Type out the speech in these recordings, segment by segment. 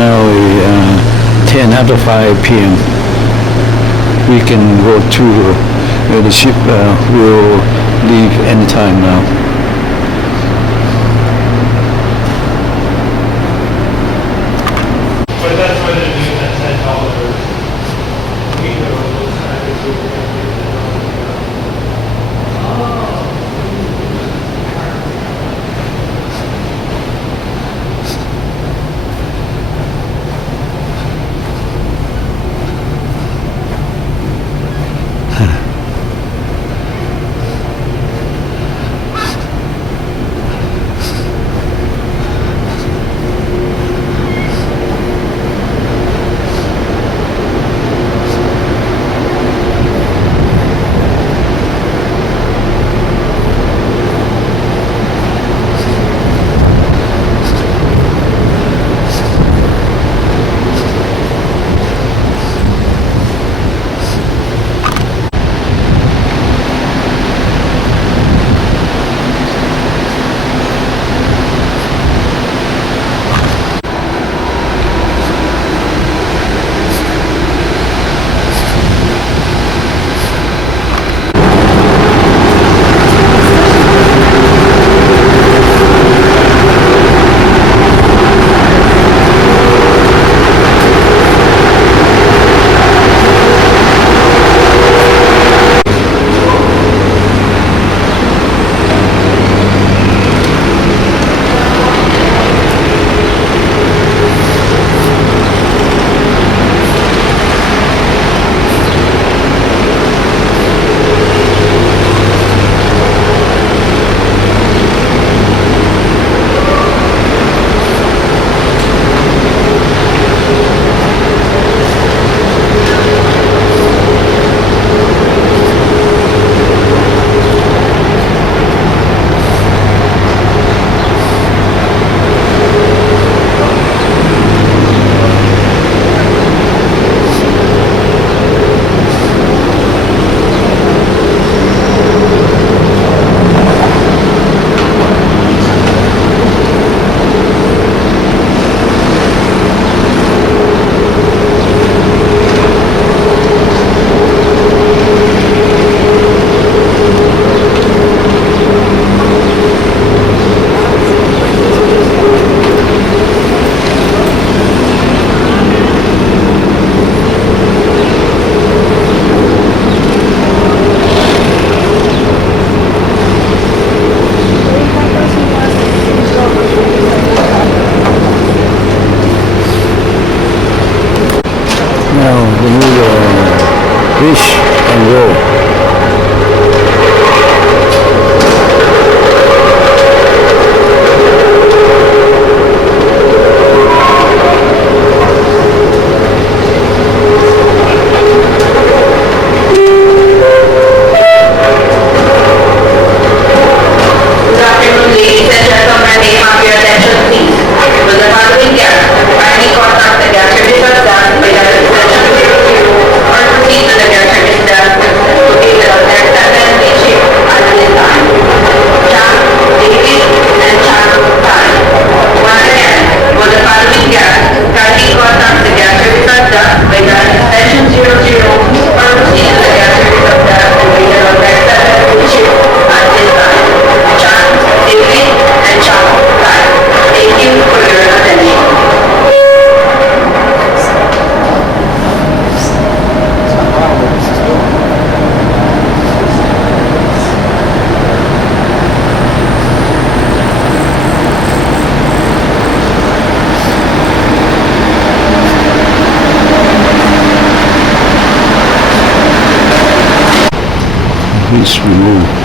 now 10 after 5 p.m. We can go to the ship will leave anytime now. But that's why they're doing that $10. We know those times we can get Fish and roll. Please remove.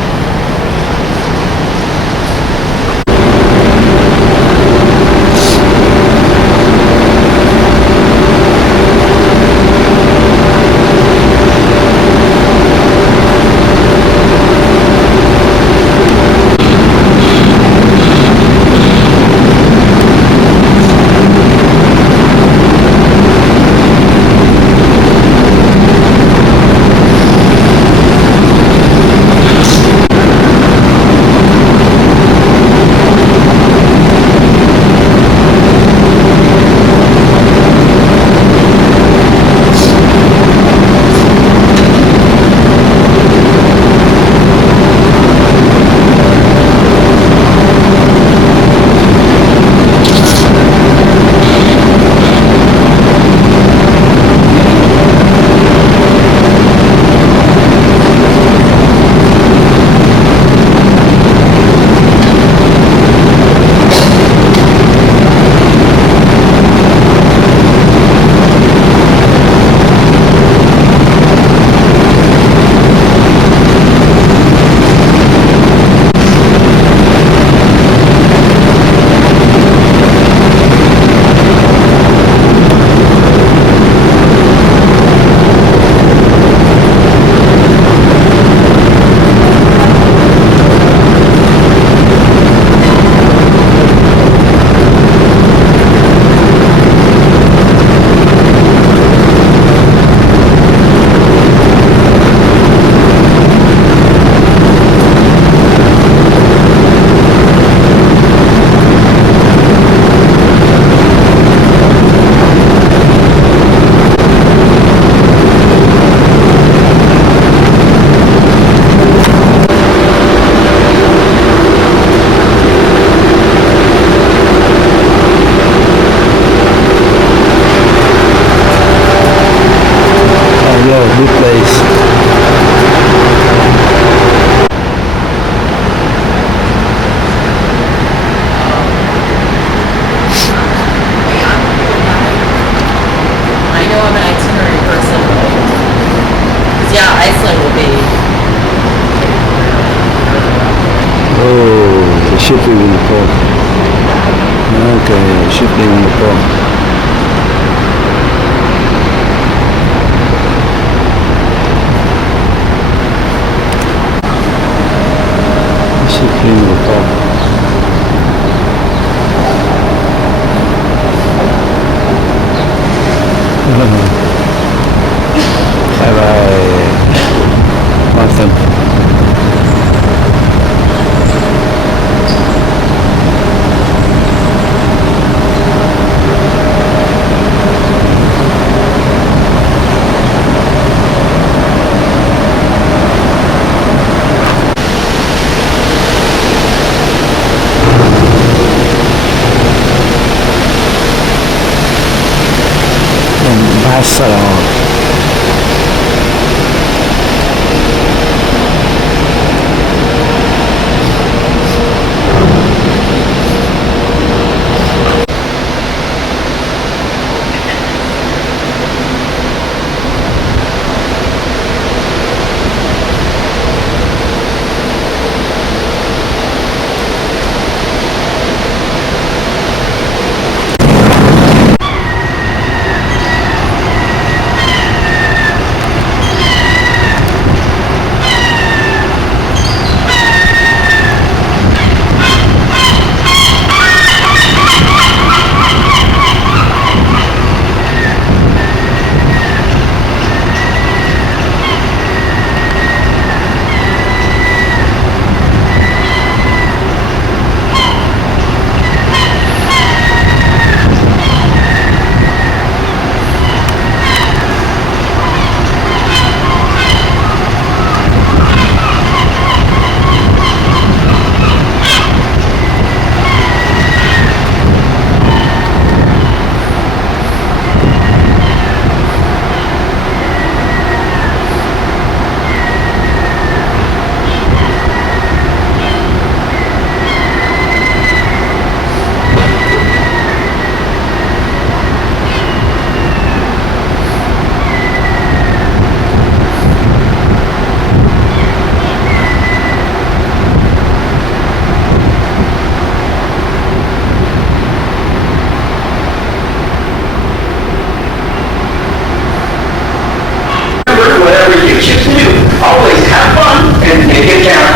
Good place. I know I'm an itinerary person, because yeah, Iceland will be. Oh, the ship leaving the port. Okay, ship leaving the port. Ship leaving the port. Bye bye, Martin. Ambassador. Whatever you choose to do, always have fun and make it count.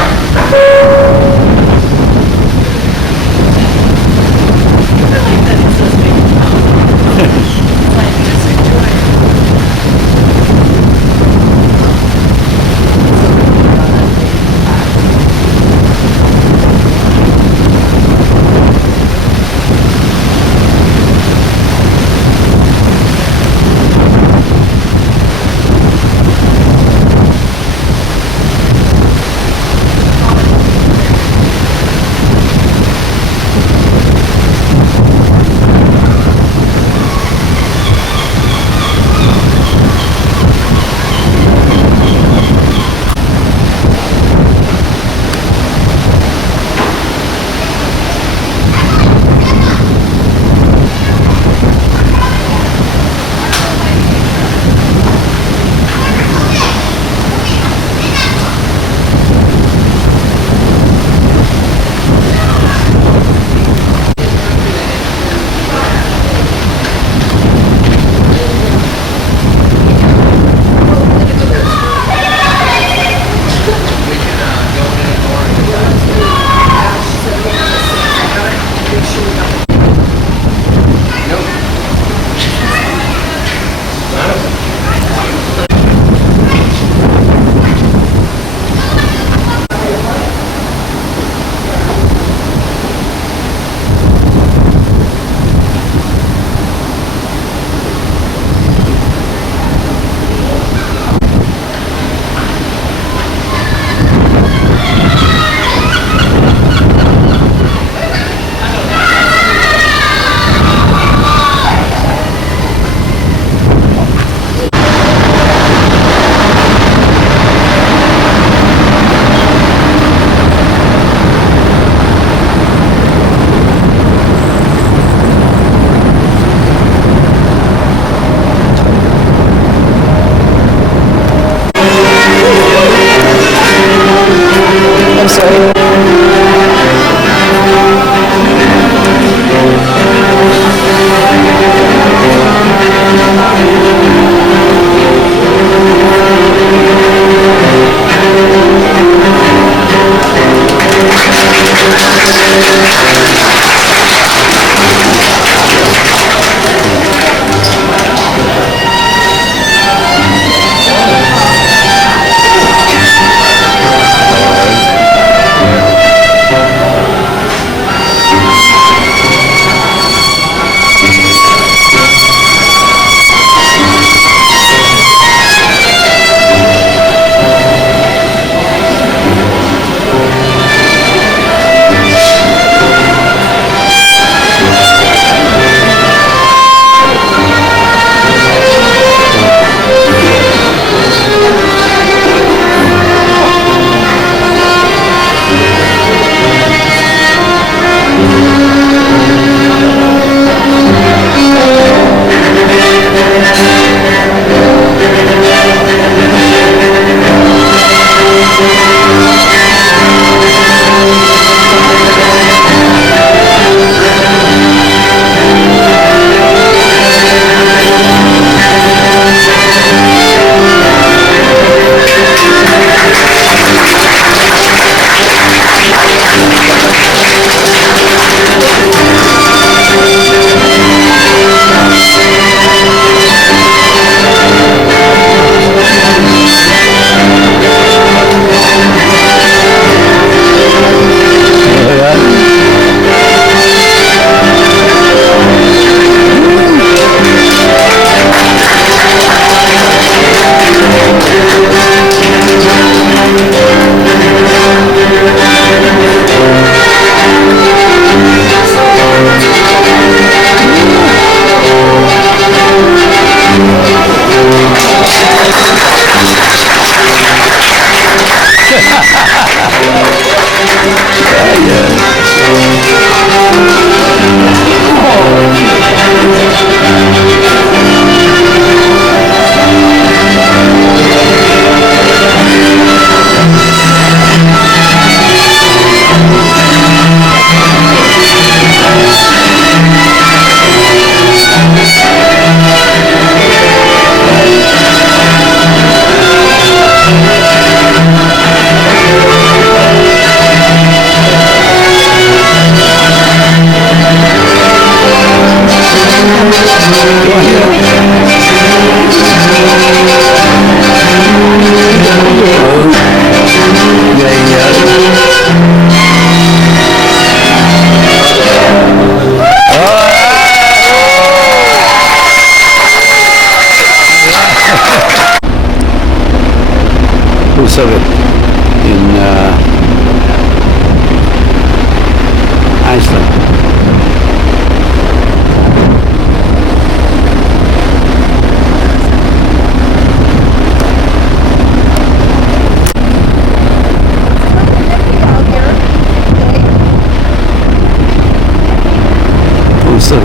cruiser.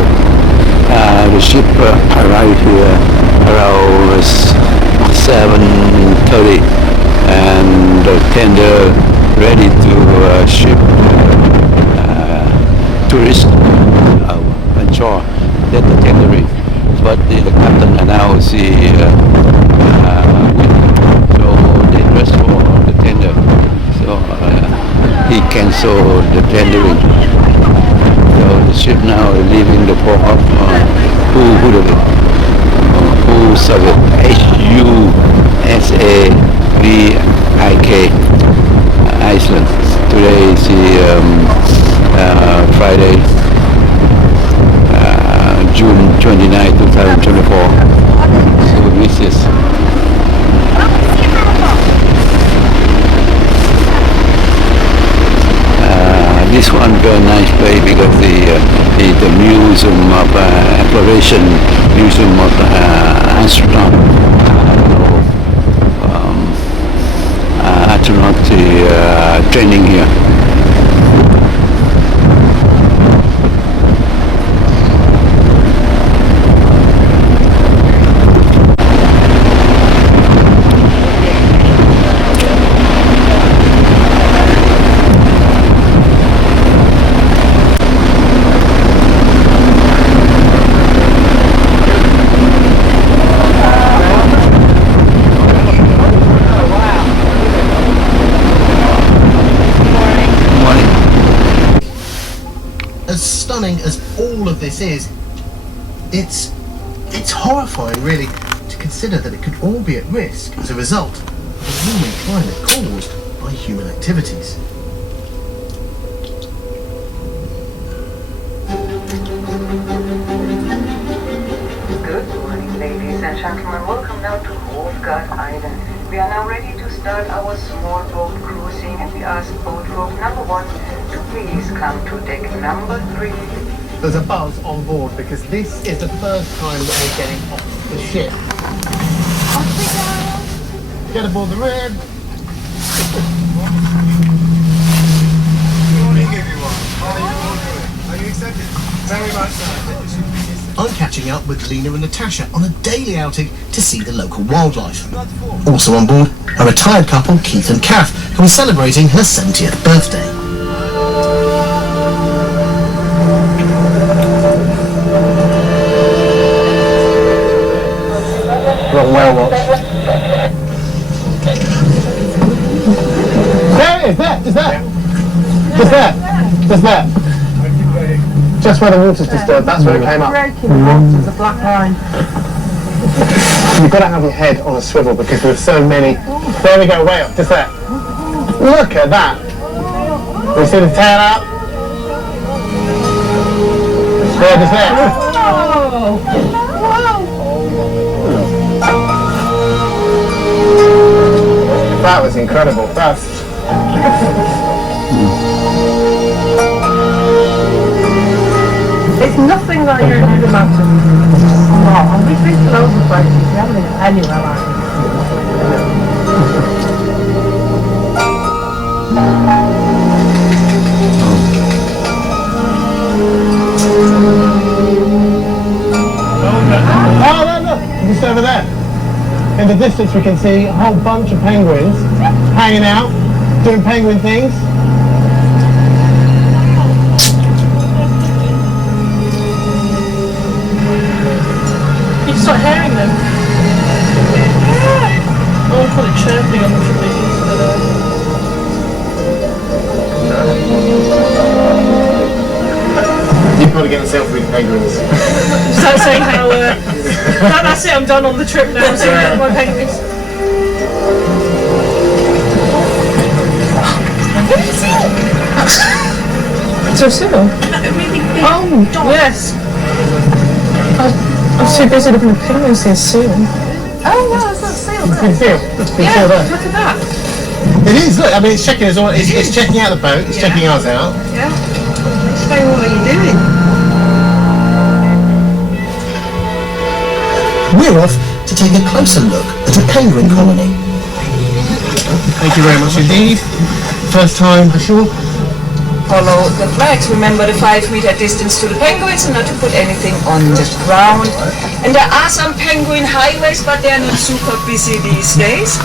The ship arrived here around 7:30, and the tender ready to ship tourists on shore. That's the tendering. But the captain announced so dangerous for the tender. So he canceled the tendering. So the ship now is leaving the port of Husavik, Husavik, Iceland. Today is Friday, June 29, 2024. So this is this one very nice place because the museum of exploration, museum of astronaut, astronaut training here. As stunning as all of this is, it's horrifying really to consider that it could all be at risk as a result of the warming climate caused by human activities. Good morning, ladies and gentlemen. Welcome now to Wolfgard Island. We are now ready to start our small boat cruising, and we ask boat group number 1 to please come to deck number 3. There's a buzz on board because this is the first time that we're getting off the ship. Get aboard the Red. Good morning, everyone. How are you all doing? Are you excited? Very much so. I'm catching up with Lena and Natasha on a daily outing to see the local wildlife. Also on board, a retired couple, Keith and Kath, who are celebrating her 70th birthday. Wrong whale watch. There it is, there. Just where the water's disturbed, that's where it came up. There's a black line. You've got to have your head on a swivel because there's so many. There we go, way up, just there. Look at that. You see the tail out? There, just there. That was incredible. It's nothing like you would imagine. Oh, we've been to loads of places. We haven't been anywhere like this. Oh, look, just over there. In the distance we can see a whole bunch of penguins hanging out, doing penguin things. You can start hearing them. I want to call it chirping on the trees. You've got to get a selfie with penguins. Start saying how, that's it, I'm done on the trip now. I'm saying my penguins. So seal? Oh, yes. I was too busy looking at penguins to see a seal. Oh, wow, that's not a seal. It's been sealed. It's been sealed there. Look at that. It is, look, I mean, it's checking us all. It's checking out the boat, it's checking us out. Yeah. So what are you doing? We're off to take a closer look at a penguin colony. Thank you very much indeed. First time, for sure. Follow the flags. Remember the 5-meter distance to the penguins and not to put anything on the ground. And there are some penguin highways, but they're not super busy these days.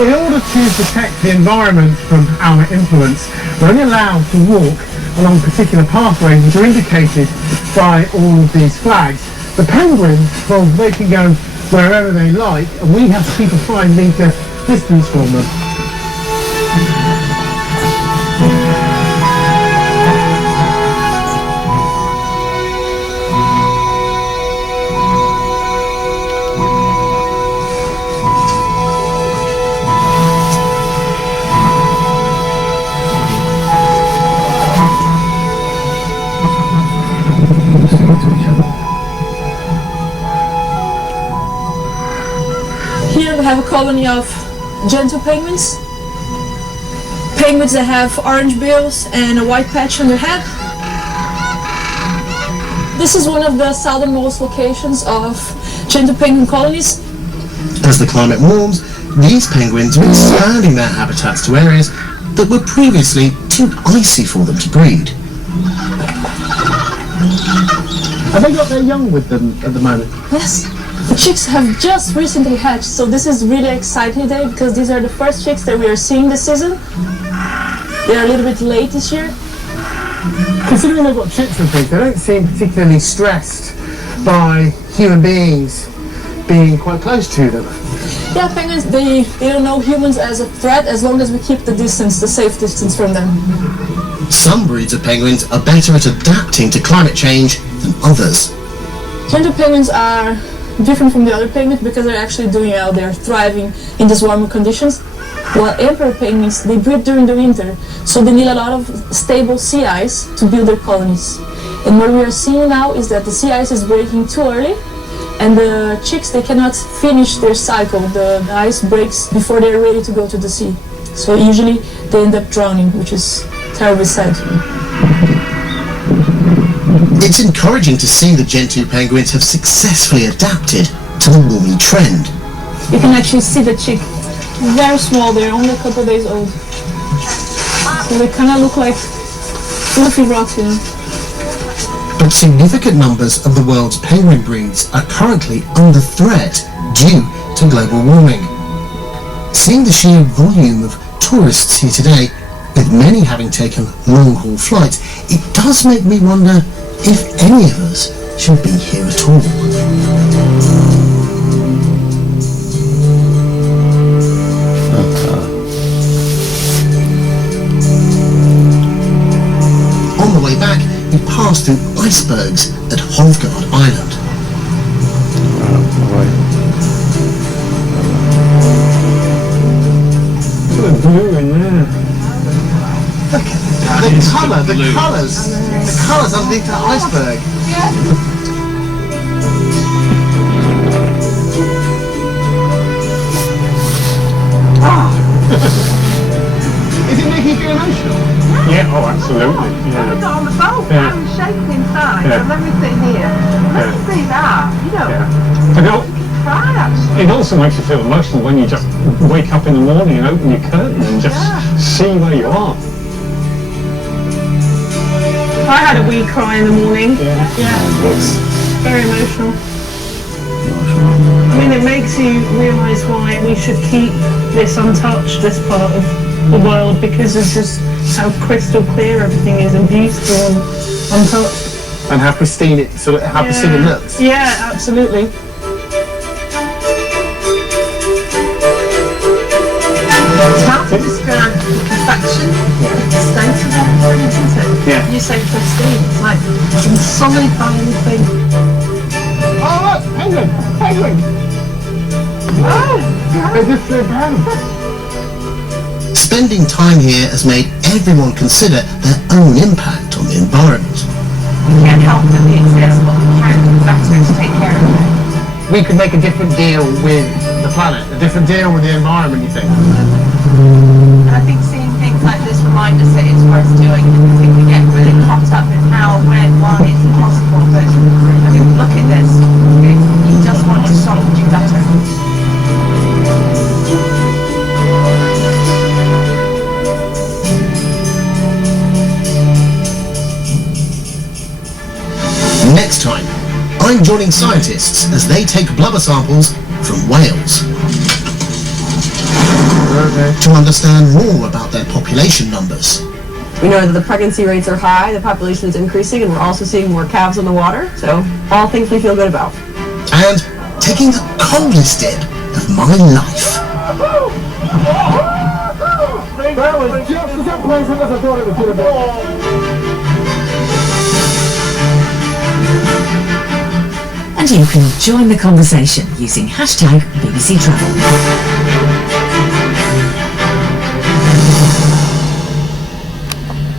In order to protect the environment from our influence, we're only allowed to walk along particular pathways which are indicated by all of these flags. The penguins, well, they can go wherever they like, and we have to keep a 5-meter distance from them. Here we have a colony of gentle penguins. Penguins that have orange bills and a white patch on their head. This is one of the southernmost locations of gentle penguin colonies. As the climate warms, these penguins are expanding their habitats to areas that were previously too icy for them to breed. Have they got their young with them at the moment? Yes. The chicks have just recently hatched, so this is really exciting today because these are the first chicks that we are seeing this season. They are a little bit late this year. Considering they've got chicks and things, they don't seem particularly stressed by human beings being quite close to them. Yeah, penguins, they don't know humans as a threat as long as we keep the distance, the safe distance from them. Some breeds of penguins are better at adapting to climate change than others. Gentle penguins are different from the other penguins because they're actually doing well, they're thriving in these warmer conditions. While emperor penguins, they breed during the winter, so they need a lot of stable sea ice to build their colonies. And what we are seeing now is that the sea ice is breaking too early, and the chicks, they cannot finish their cycle. The ice breaks before they're ready to go to the sea. So usually they end up drowning, which is terribly sad. It's encouraging to see the Gentoo penguins have successfully adapted to the warming trend. You can actually see the chick, very small, they're only a couple days old. So they kind of look like fluffy rocks, you know. But significant numbers of the world's penguin breeds are currently under threat due to global warming. Seeing the sheer volume of tourists here today, with many having taken long-haul flights, it does make me wonder if any of us should be here at all. On the way back, we passed through icebergs at Hovgard Island. Look at the blue in there. Look at the colours underneath that iceberg. Is it making you feel emotional? Yeah, oh absolutely. Yeah. I got on the boat, Yeah. I'm shaking inside, Yeah. so let me sit here. Let me see that, you know, Yeah. And you can cry actually. it also makes you feel emotional when you just wake up in the morning and open your curtain and just see where you are. I had a wee cry in the morning. Yeah. It's very emotional. I mean, it makes you realise why we should keep this untouched, this part of the world, because it's just how crystal clear everything is and beautiful and untouched. And how pristine it looks. Yeah, absolutely. It's hard to describe the perfection, the state of everything, isn't it? Yeah. You say pristine, it's like some solid iron thing. Oh look, penguin! Oh, They just flew down. Spending time here has made everyone consider their own impact on the environment. we can't help that we exist, but we can do better to take care of it. We could make a different deal with the planet, a different deal with the environment, you think? And I think seeing things like this remind us that it's worth doing. I think we get really caught up in how, when, why it's impossible, but I mean, look at this. You just want to stop and do better. Next time, I'm joining scientists as they take blubber samples from whales to understand more about their population numbers. We know that the pregnancy rates are high, the population is increasing, and we're also seeing more calves in the water, so all things we feel good about. And taking the coldest dip of my life. That was just as unpleasant as I thought it was going to be. And you can join the conversation using hashtag BBC Travel.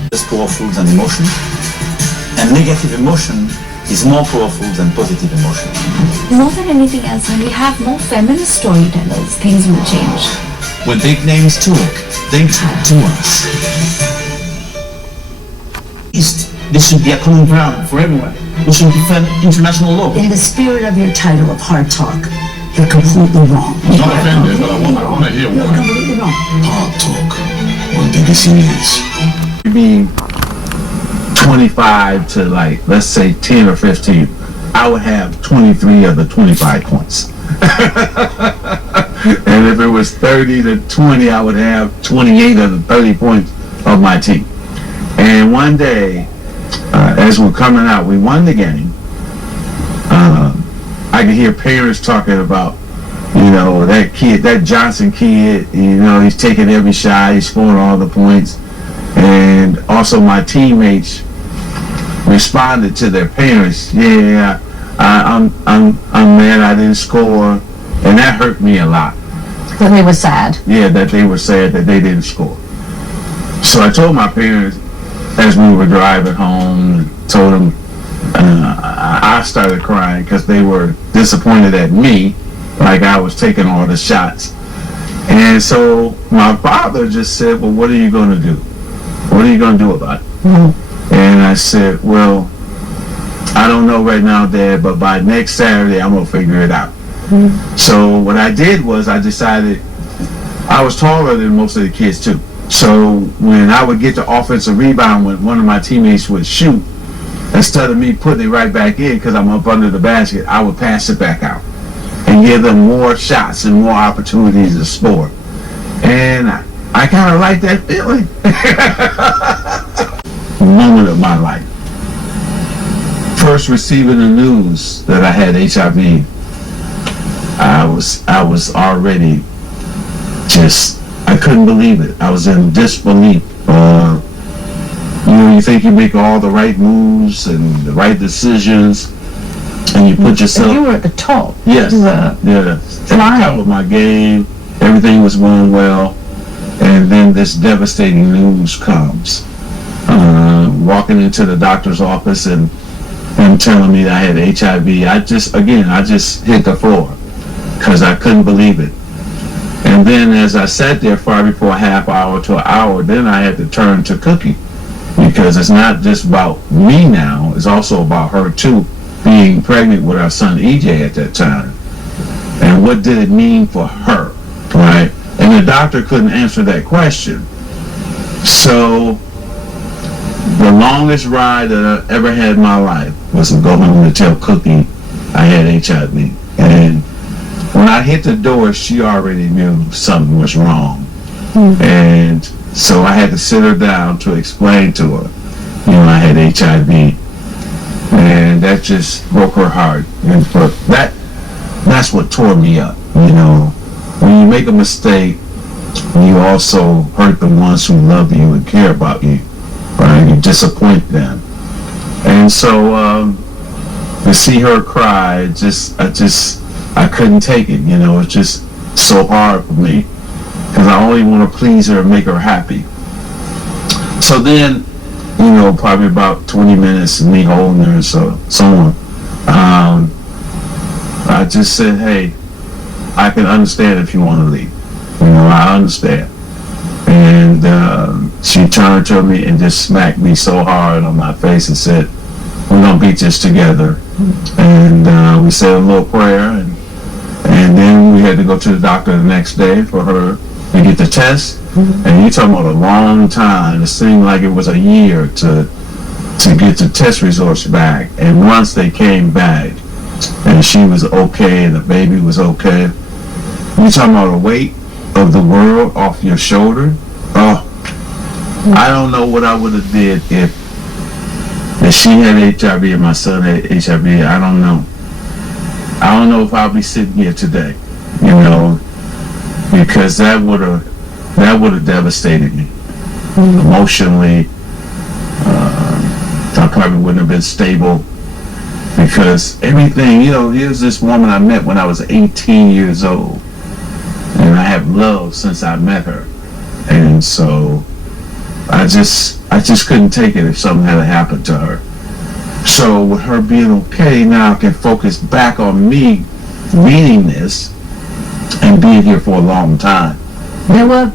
Less powerful than emotion, and negative emotion is more powerful than positive emotion. More than anything else, when we have more feminine storytellers, things will change. When big names talk, they talk to us. This should be a common ground for everyone. We should defend international law. In the spirit of your title of Hard Talk, you're completely wrong. I'm not offended, but I want to hear You're one. completely wrong. Hard Talk on BBC News. Being 25 to like, let's say 10 or 15, I would have 23 of the 25 points. And if it was 30 to 20, I would have 28 of the 30 points of my team. And one day, as we're coming out, we won the game. I could hear parents talking about, you know, that kid, that Johnson kid, you know, he's taking every shot, he's scoring all the points. And also my teammates responded to their parents, yeah, I'm mad I didn't score. And that hurt me a lot. That they were sad. Yeah, that they were sad that they didn't score. So I told my parents as we were driving home, told them, I started crying because they were disappointed at me, like I was taking all the shots. And so my father just said, well, what are you going to do? What are you going to do about it? Mm-hmm. And I said, well, I don't know right now, Dad, but by next Saturday, I'm going to figure it out. Mm-hmm. So what I did was I decided, I was taller than most of the kids too. So when I would get the offensive rebound when one of my teammates would shoot, instead of me putting it right back in because I'm up under the basket, I would pass it back out and give them more shots and more opportunities to score. And I kind of like that feeling. Moment of my life. First receiving the news that I had HIV, I was already just, I couldn't believe it. I was in disbelief. You know, you think you make all the right moves and the right decisions, and you put yourself. And you were at the top. Yes. Yeah. At the top of my game, everything was going well, and then this devastating news comes. Walking into the doctor's office and them telling me that I had HIV, I just hit the floor because I couldn't believe it. And then as I sat there probably for a half hour to an hour, then I had to turn to Cookie, because it's not just about me now, it's also about her too, being pregnant with our son EJ at that time. And what did it mean for her, right? And the doctor couldn't answer that question. So the longest ride that I ever had in my life was to go home to tell Cookie I had HIV. And when I hit the door, she already knew something was wrong. Mm-hmm. And so I had to sit her down to explain to her, you know, I had HIV. And that just broke her heart. And that's what tore me up, you know. When you make a mistake, you also hurt the ones who love you and care about you, right? You disappoint them. And so to see her cry, I couldn't take it, you know. It's just so hard for me because I only want to please her and make her happy. So then, you know, probably about 20 minutes of me holding her and so on, I just said, hey, I can understand if you want to leave. You know, I understand. And she turned to me and just smacked me so hard on my face and said, we're going to beat this together. And we said a little prayer, and then we had to go to the doctor the next day for her to get the test. Mm-hmm. And you're talking about a long time. It seemed like it was a year to to get the test results back. And once they came back, and she was okay, and the baby was okay, you're talking about the weight of the world off your shoulder. Oh, I don't know what I would have did if she had HIV and my son had HIV. I don't know. I don't know if I'll be sitting here today, you know, because that would have devastated me emotionally. I probably wouldn't have been stable, because everything, you know, here's this woman I met when I was 18 years old, and I have loved since I met her, and so I just couldn't take it if something had happened to her. So with her being okay, now I can focus back on me meaning this and being here for a long time. There were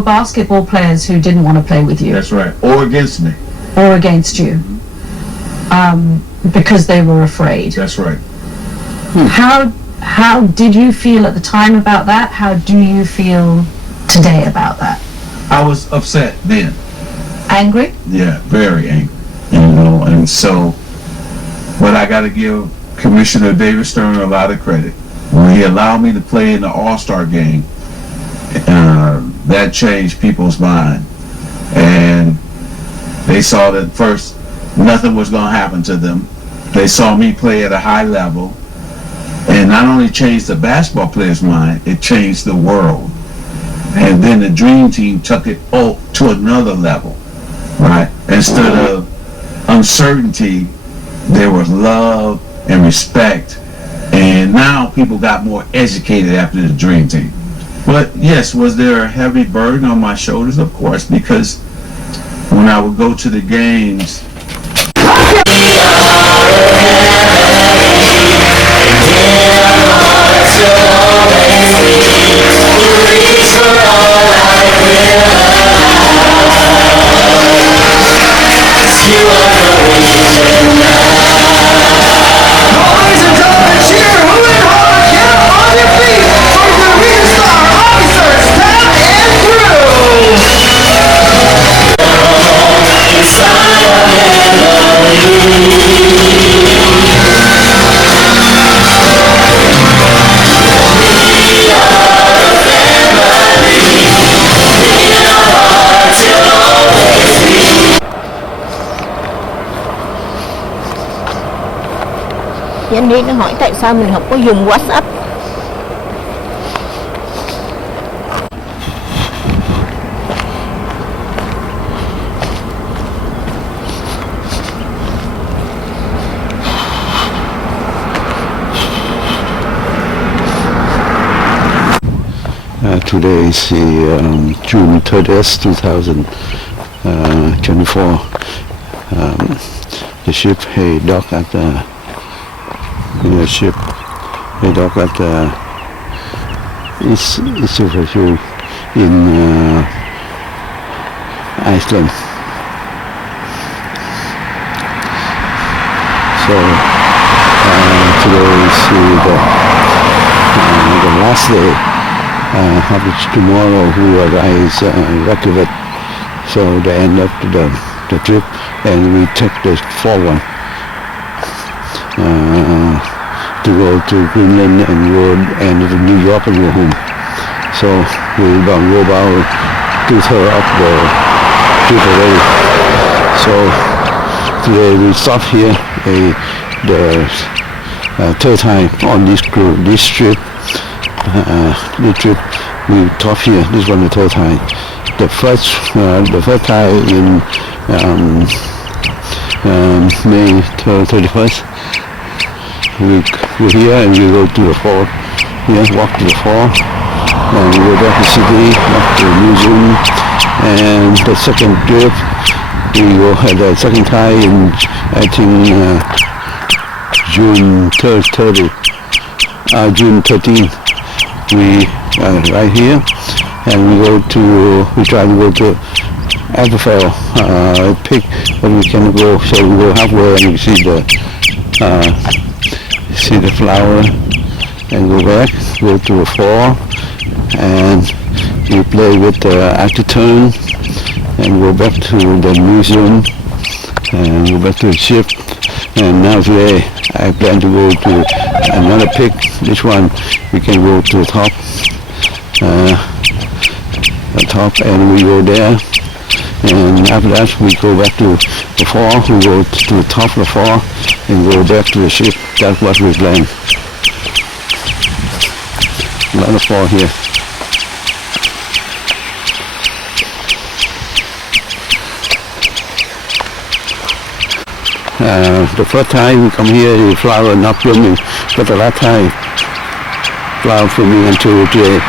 basketball players who didn't want to play with you. That's right. Or against me. Or against you. Because they were afraid. That's right. How did you feel at the time about that? How do you feel today about that? I was upset then. Angry? Yeah, very angry. You know, and so, but I got to give Commissioner David Stern a lot of credit. When he allowed me to play in the All-Star game, that changed people's mind. And they saw that first, nothing was going to happen to them. They saw me play at a high level, and not only changed the basketball player's mind, it changed the world. And then the Dream Team took it to another level, right? Instead of uncertainty, there was love and respect, and now people got more educated after the Dream Team. But yes, was there a heavy burden on my shoulders? Of course, because when I would go to the games, Anh đi nó hỏi tại sao mình không có dùng WhatsApp. Today is the June 30th, 2024. The ship docked at ship docked at Iceland in Iceland. So today is the last day. Tomorrow we arrive Reykjavik, so the end of the trip, and we take the forward to go to Greenland and go end of New York and go home. So we're going to go about 2/3 of the trip already. So today we stop here the third time on this trip. This trip we stop here. This one the third time. The first time in May 31st. We're here and we go to the fort. Here, walk to the fort, and we go back to the city, walk to the museum, and the second trip we go at the second time in I think June 13th. We right here, and we try to go to Everfell, pick when we can go, so we go halfway and we see the flower, and go back, go to the fall, and we play with the Actiturn, and go back to the museum, and go back to the ship. And now today I plan to go to another peak. This one we can go to the top, and we go there. And after that we go back to the fall. We go to the top of the fall and go back to the ship. That's what we plan. A lot of fall here. The first time we come here, the flower not blooming, but the last time, flower blooming until today.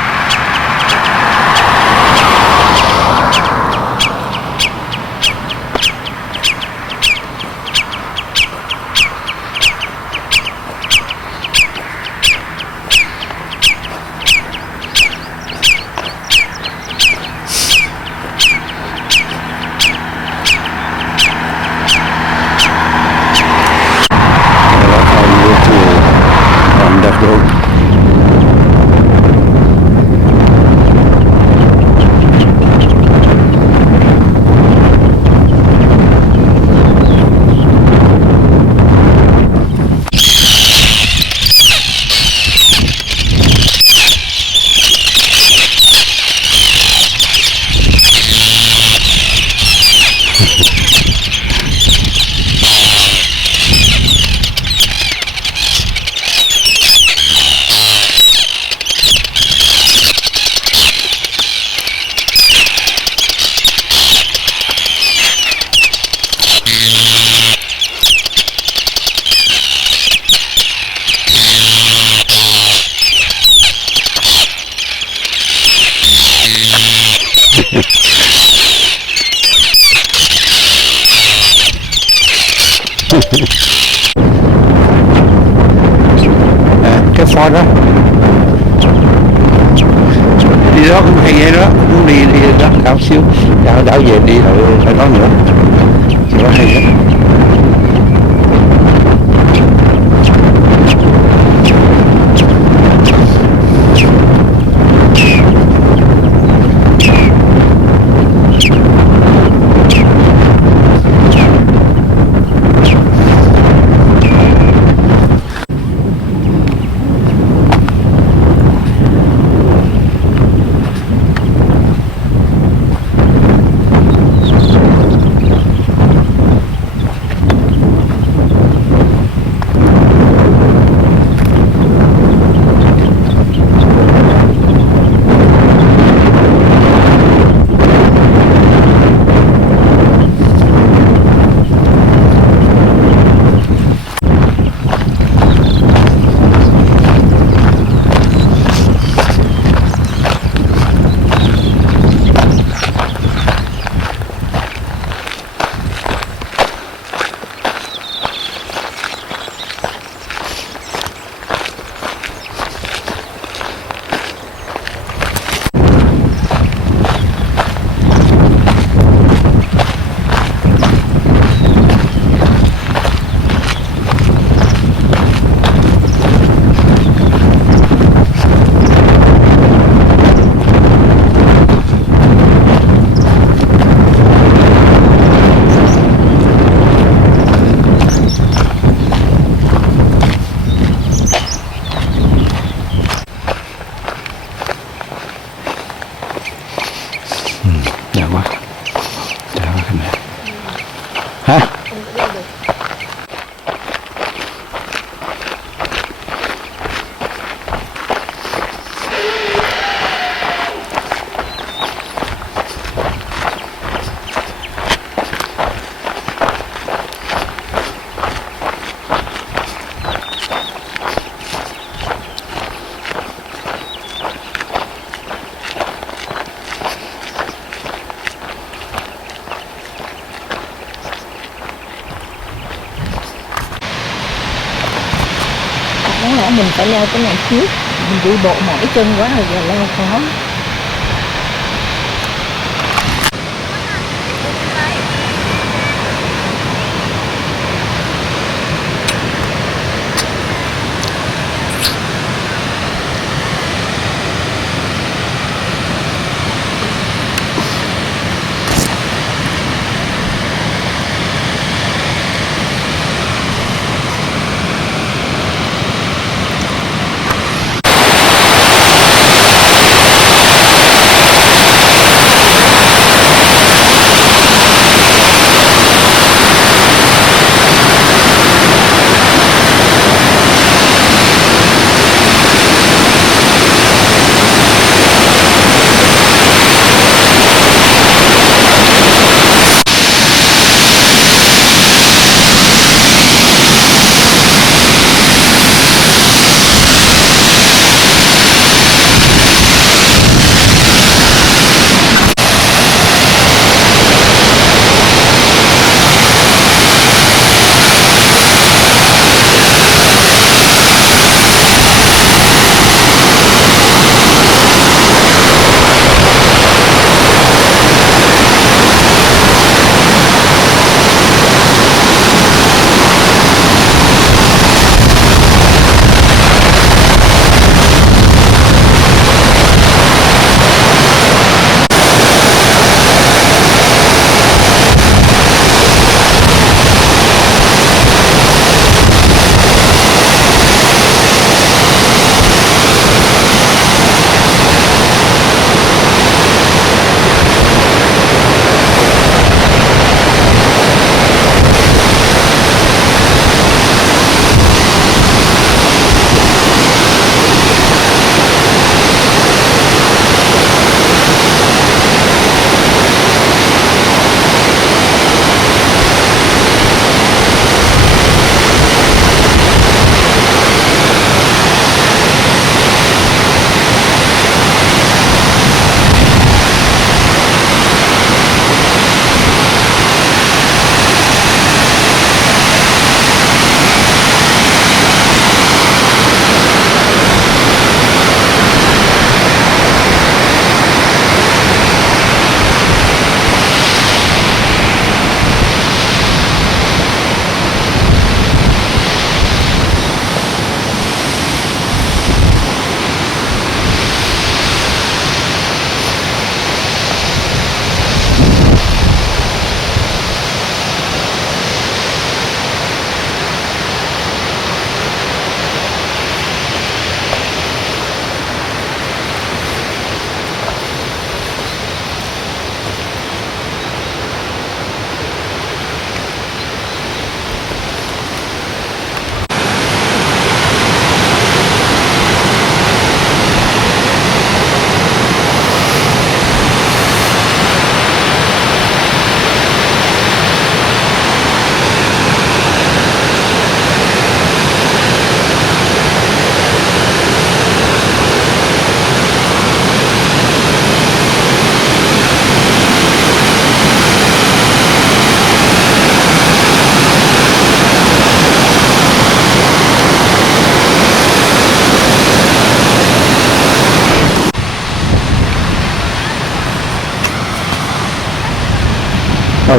Cái pho đó đi đó cũng hay vậy đó, cũng đi đó đảo xíu, đảo về đi rồi phải đó nữa, thì đó hay lắm. Mình phải leo cái này trước, mình đi bộ mỏi chân quá rồi giờ leo khó.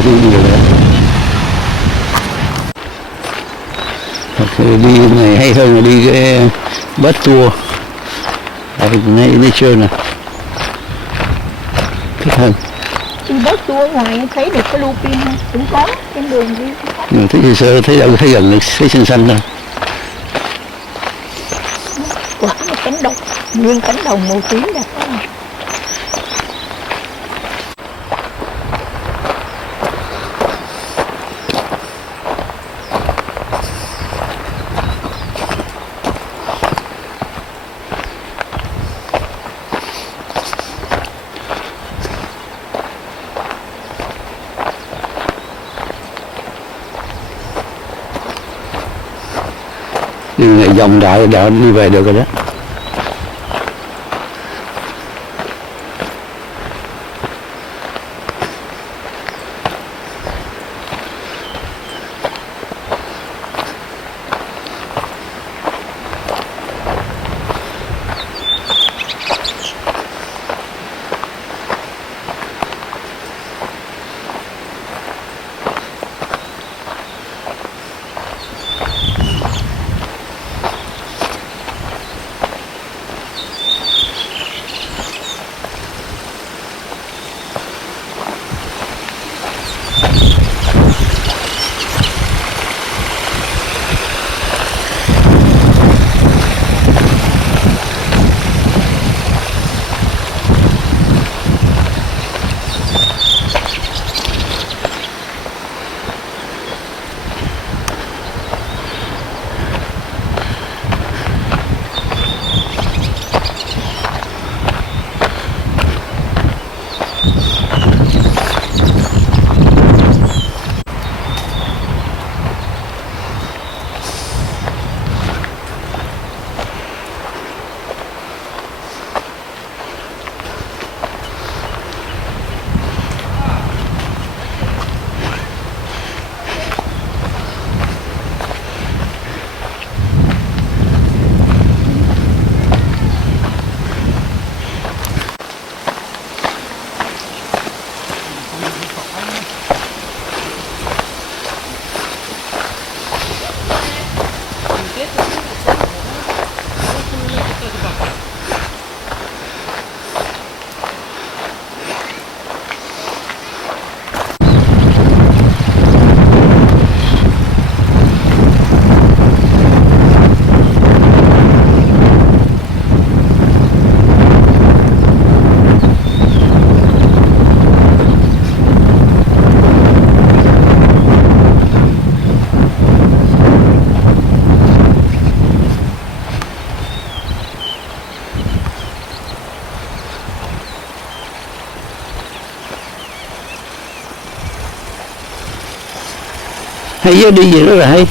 tôi nhiều rồi. Đi này hay hơn là đi cái bus tour. Đây nó chơi nè, thích hơn. Đi bớt tour ngoài thấy được cái lupin không? Cũng có trên đường đi. Mình thấy sơ thấy đâu thấy gần thấy xanh xanh thôi. Quả một cánh đồng, nguyên cánh đồng màu tím đẹp quá. Đường này dòng đạo đi về được rồi đó. Hay chứ, đi gì rất là hay.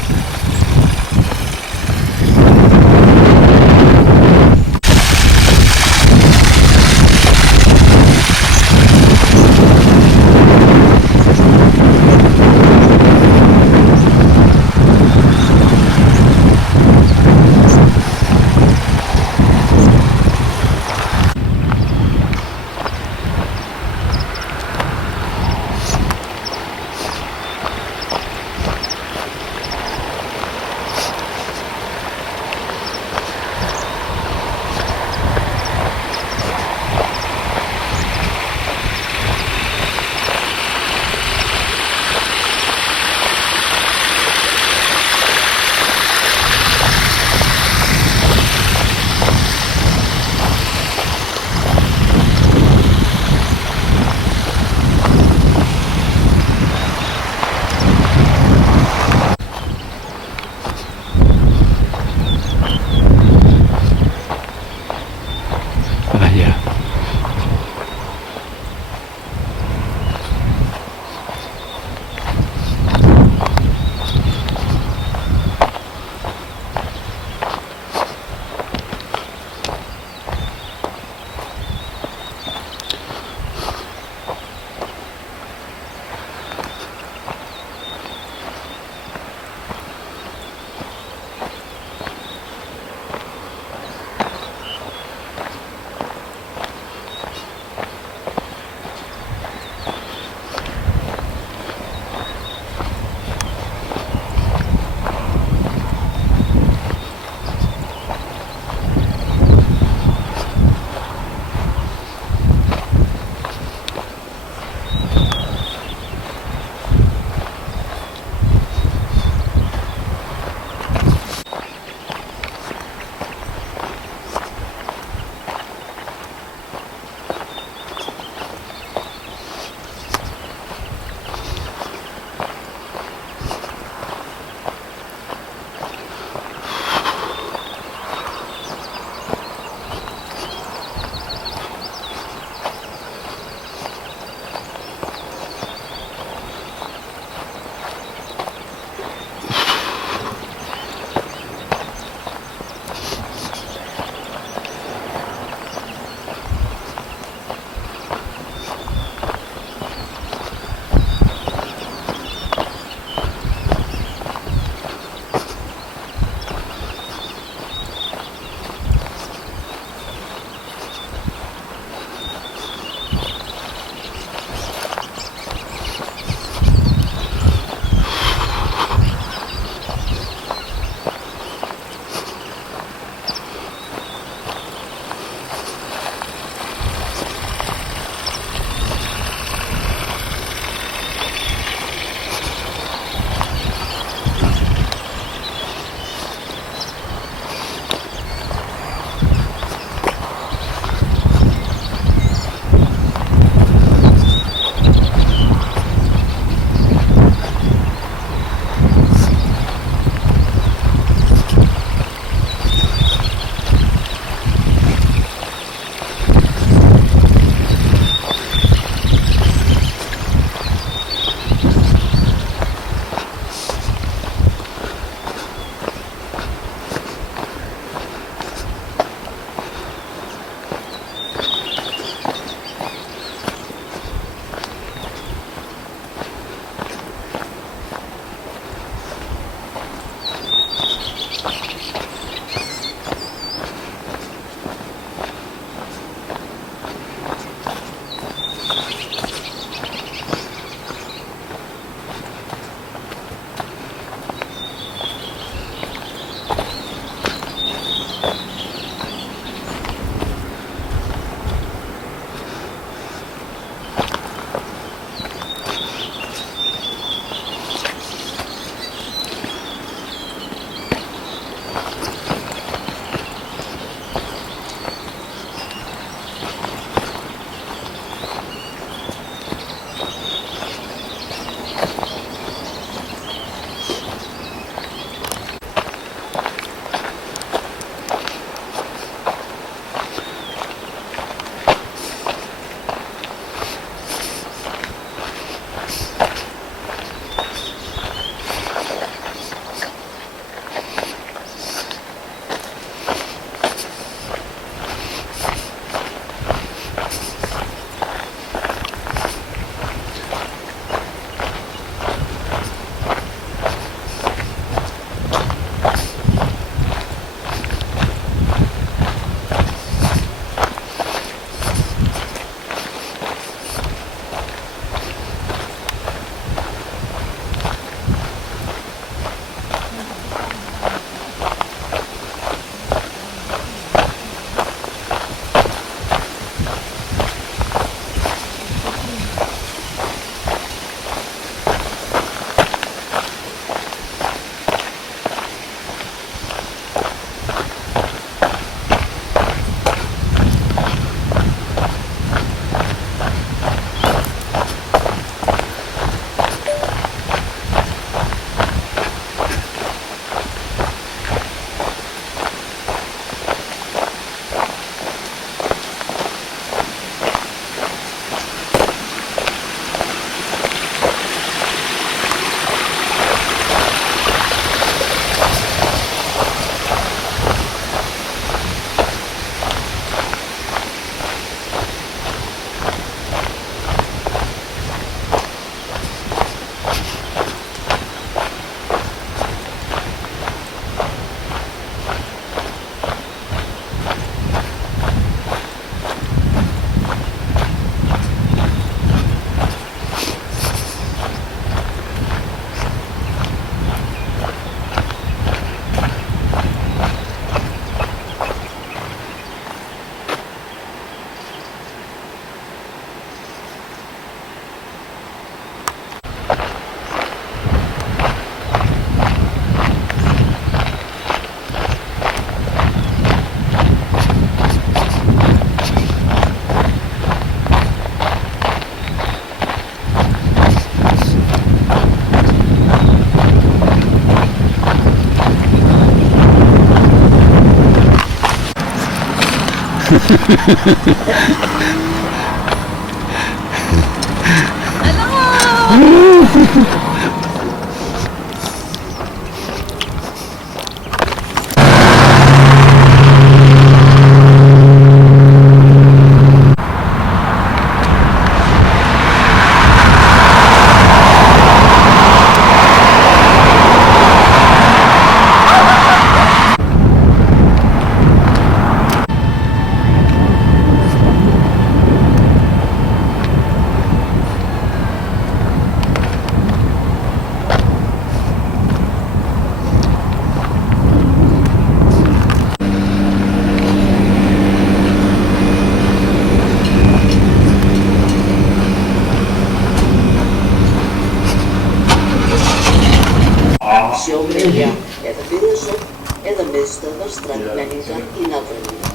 Sjómenja eða viðsókn eða miðstöðvar strandmenningar í nágrenninu.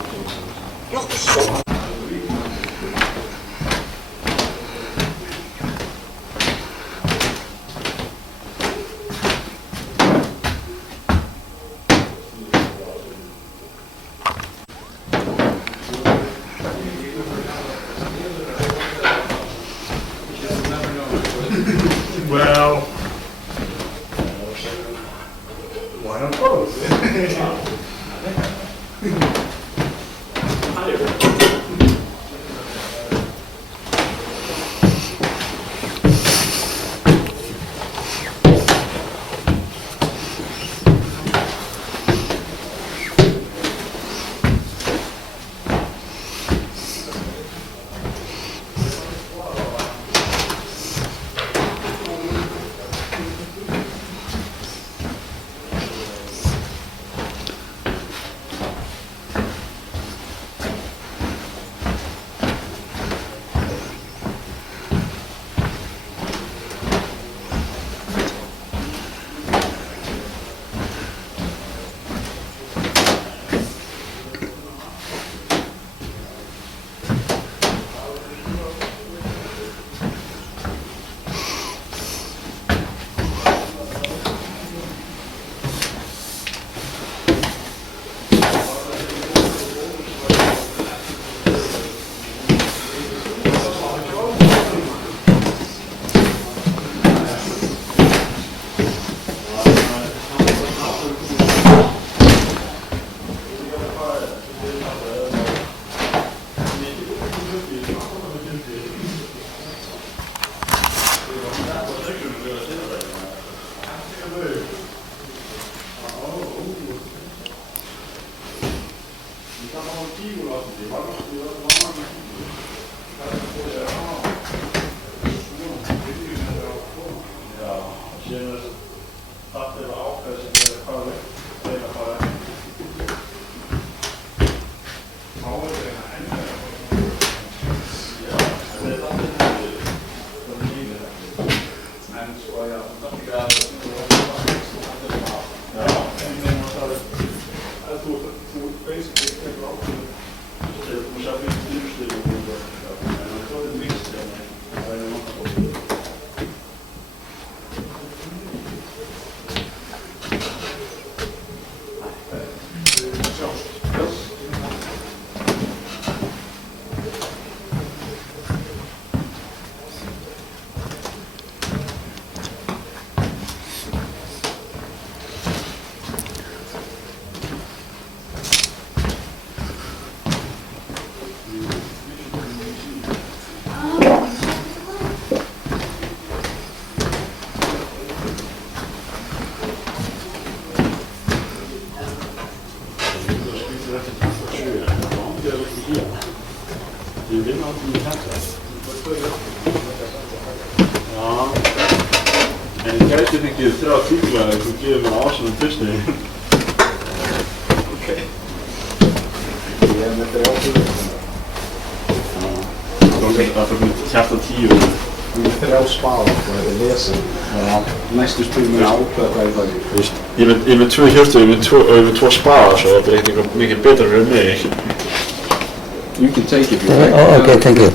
Loksókn. Well, why not both? Ja, en ik kijk een keer trouw toeklein, ik een keer mijn Arsenal tussen. Oké. Ja, met de helft. Dat het niet gaat dat hier. Met de helft spaal, de eerste. Ja, meestal spelen we nou op. Dus je bent twee giften, je bent twee sparen, zo dat ik een beetje beter weer mee. You can take it. Oh, okay, thank you.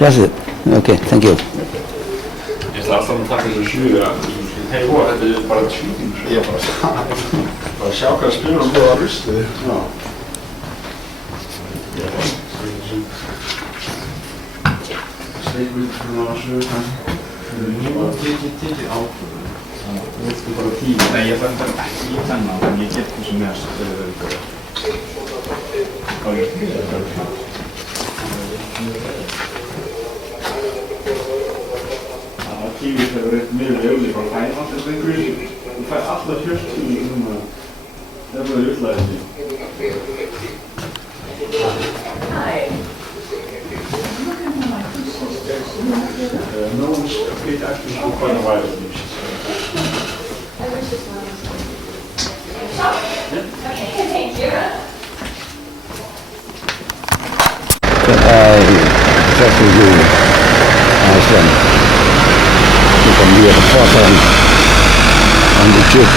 Was it? Okay, thank you. Je laat dan een tak in de jury aan. Hey hoor, heb je bara shooting? Ja, bara sjá hvað spilur og bara rustu. Já. Nej, jag tar inte samma, men det är jättekusjonärt. Ja, kiwi har rätt mer olika färger. Du får alla körsbär som det blir utlösning. Hi. No one's paid actually for quite a while. Okay, thank you. Trestle you, Iceland. You can be at the forefront on the ship.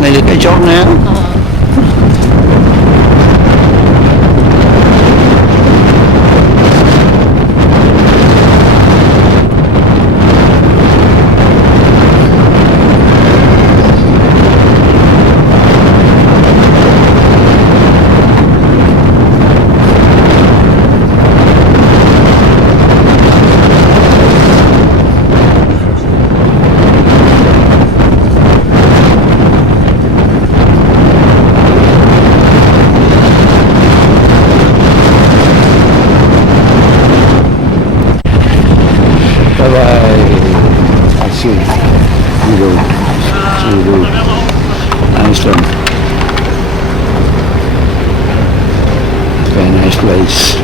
Này là cái chốt nè. Iceland. Very nice place.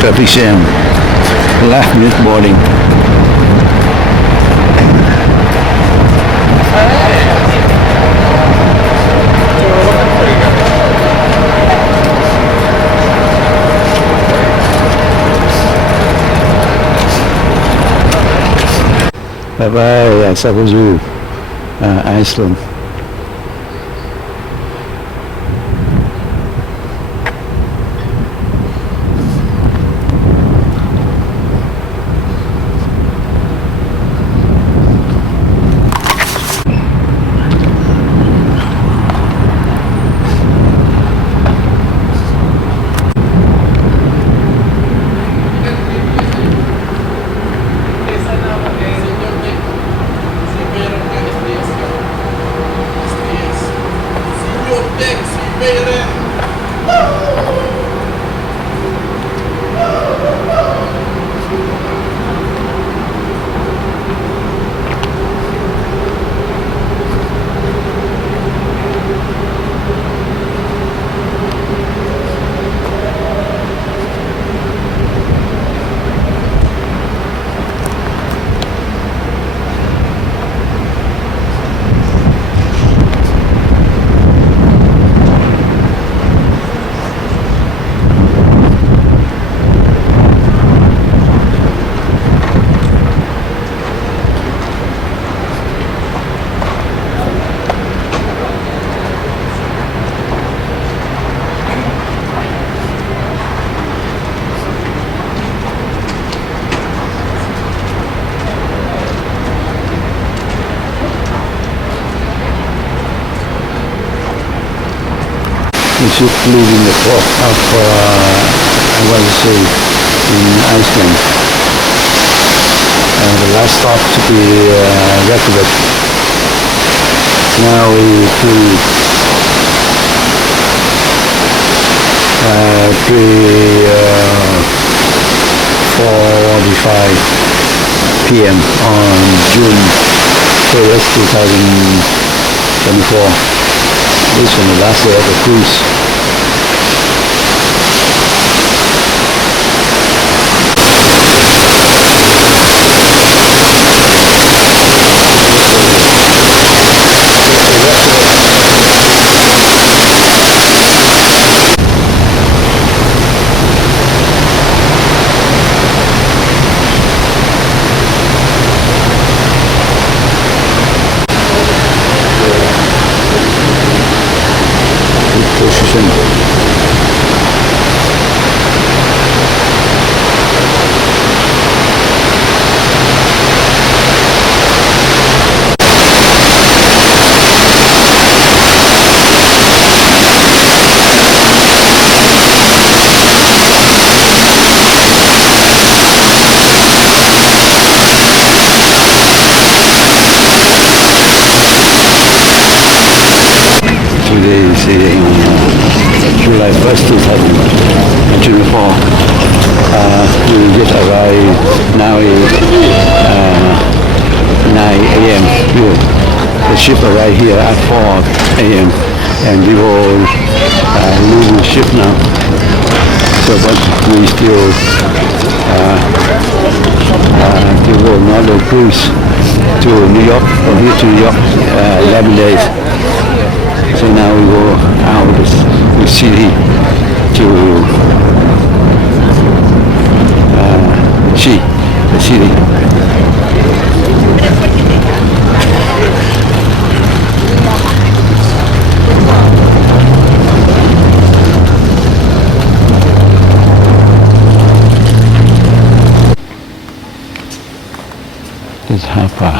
Traffic jam. Last minute boarding. Bye bye, Sabazu, Iceland. ship leaving the port of, I want to say, in Iceland. And the last stop to be Reykjavik. Now we pre 4:45 p.m. on June 1st, 2024. This is the last day of the cruise. Position. Today is July 1st, 2024. We just arrived now at 9 a.m. here. The ship arrived here at 4 a.m. and we will leave the ship now. So but we still to go another cruise to New York, from here to New York, 11 days. So now we go out of the city to see the city. This harbor.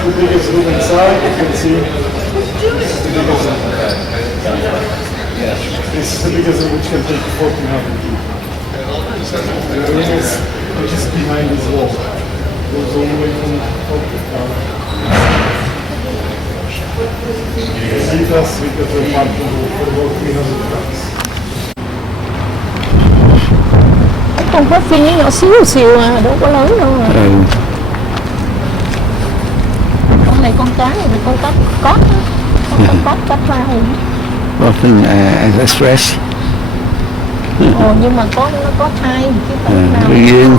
The biggest room inside, you can see the biggest room. This is the biggest room which can take 1,400 people. The room is just behind this wall. Goes all the way from the top down. Beneath us, we got a parking room for about 300 cars. Con hết phi nhỏ xíu xíu à, đâu có lớn đâu mà. Con này con cá này là con cá cót á. Con cót cắt ra rồi. Often express. Nhưng mà nó có thai chứ không nào yên.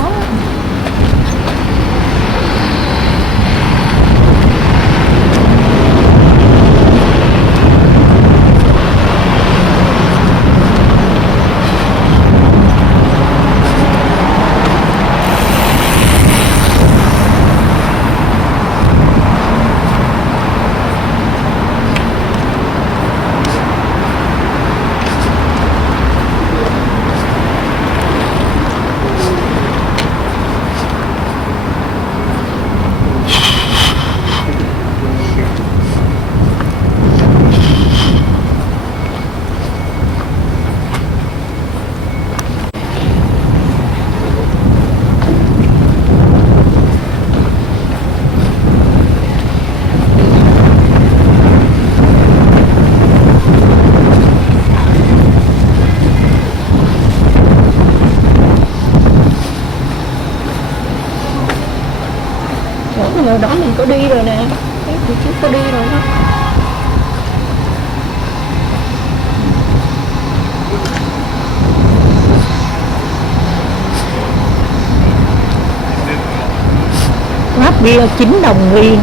bia 9 đồng ly.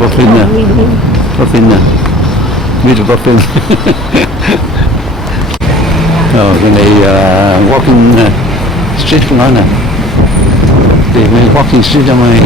Có phim nè, có phim nè, biết được có phim. Cái này walking street của nó nè, thì walking street trong này.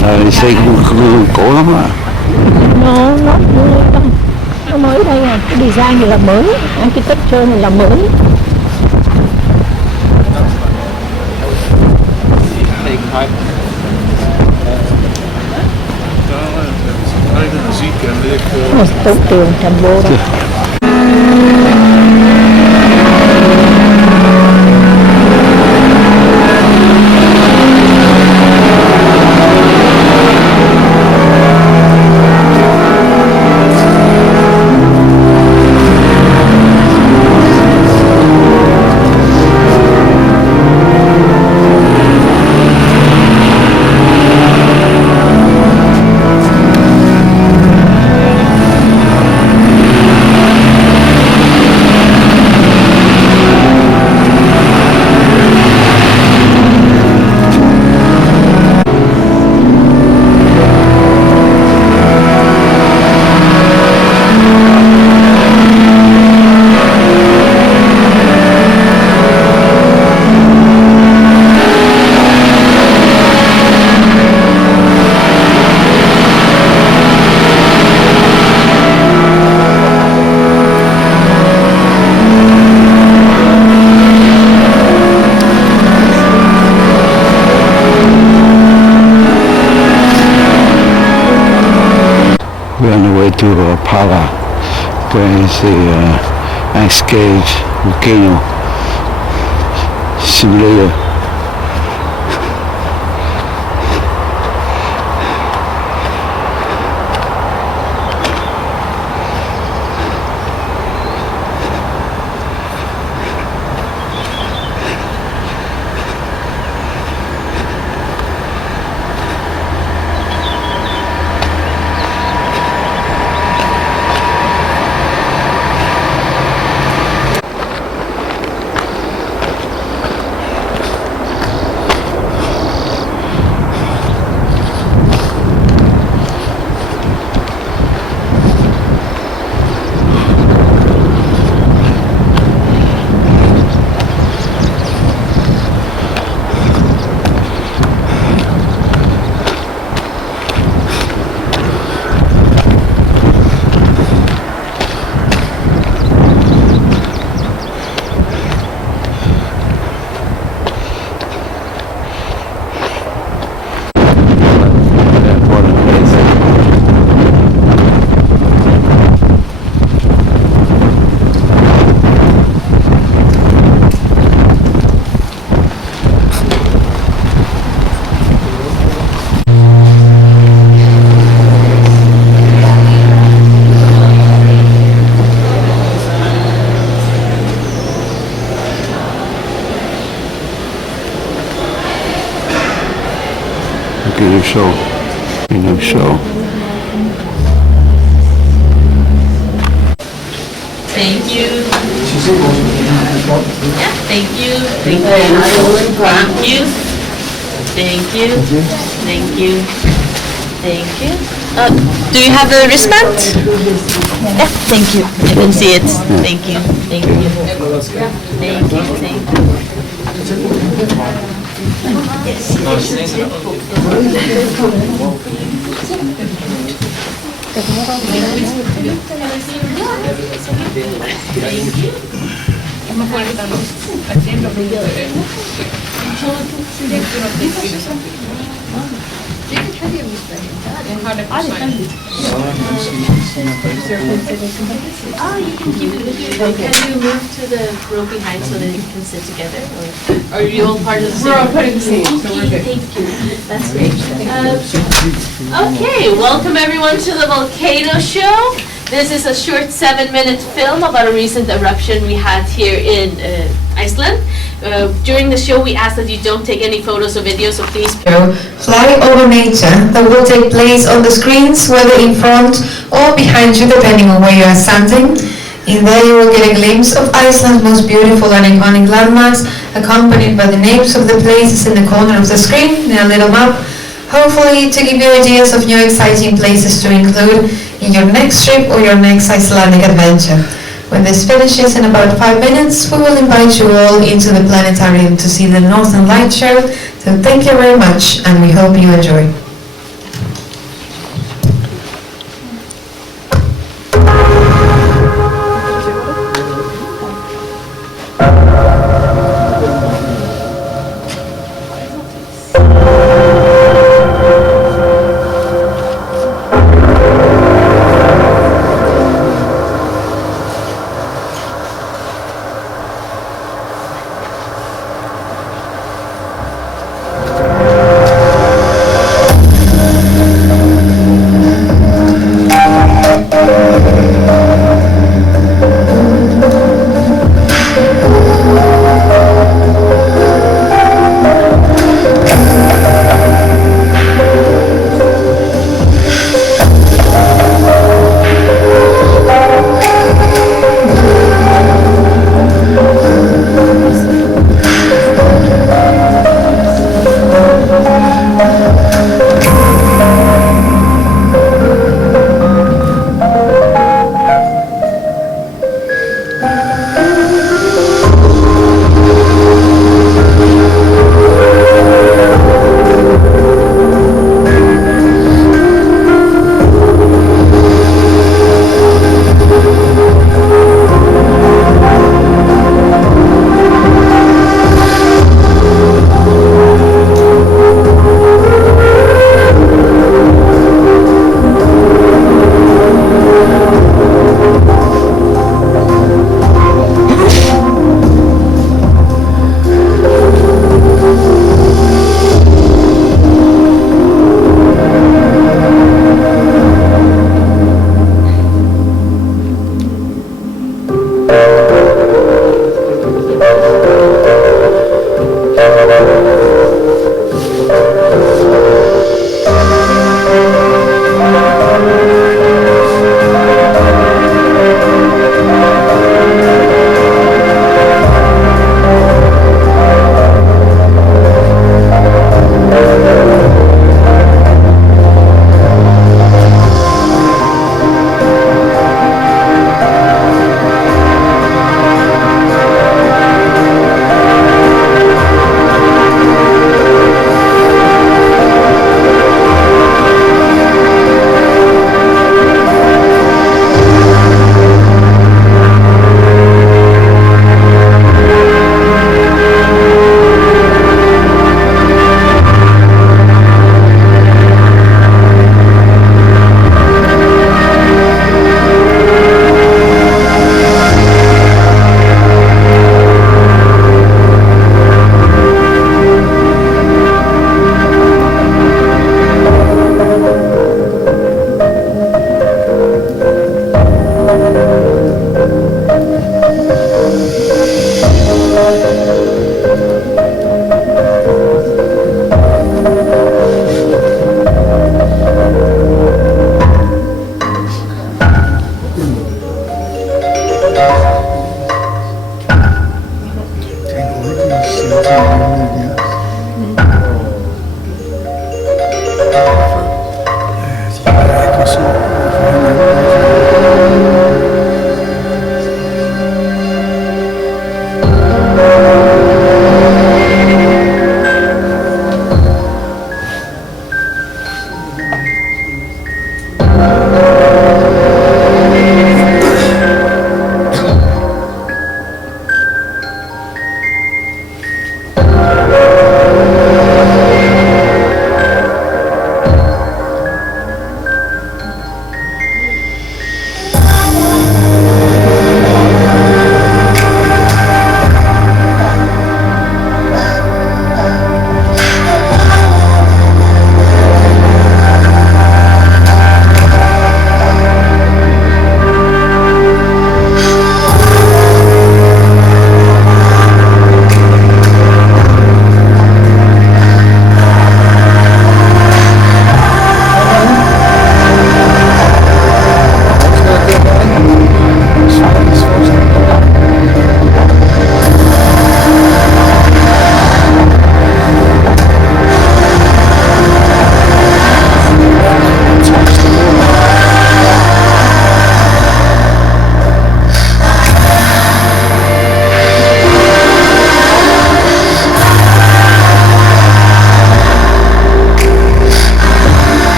Thời xây cổ lắm à. Nó mới đây à, cái design thì là mới, architecture này là mới. Tốn tiền trầm vô đó. We're on the way to Pala, going to see Ice Cave volcano simulator. Show. Thank you. Yeah, thank you. Thank you. Thank you. Thank you. Thank you. Thank you. Do you have a wristband? Yeah, thank you. I can see it. Thank you. Thank you. Thank you. Thank you. Oh, you can keep it with you. Can you move to the row behind so that you can sit together? Or are you all part of the same? We're all part of the same, so we're good. Thank you. That's great. Okay, welcome everyone to the Volcano Show. This is a short 7-minute film about a recent eruption we had here in Iceland. During the show, we ask that you don't take any photos or videos, so please. Fly over nature that will take place on the screens, whether in front or behind you, depending on where you are standing. In there, you will get a glimpse of Iceland's most beautiful and iconic landmarks, accompanied by the names of the places in the corner of the screen in a little map, hopefully to give you ideas of new exciting places to include in your next trip or your next Icelandic adventure. When this finishes in about 5 minutes, we will invite you all into the planetarium to see the Northern Light show. So thank you very much, and we hope you enjoy.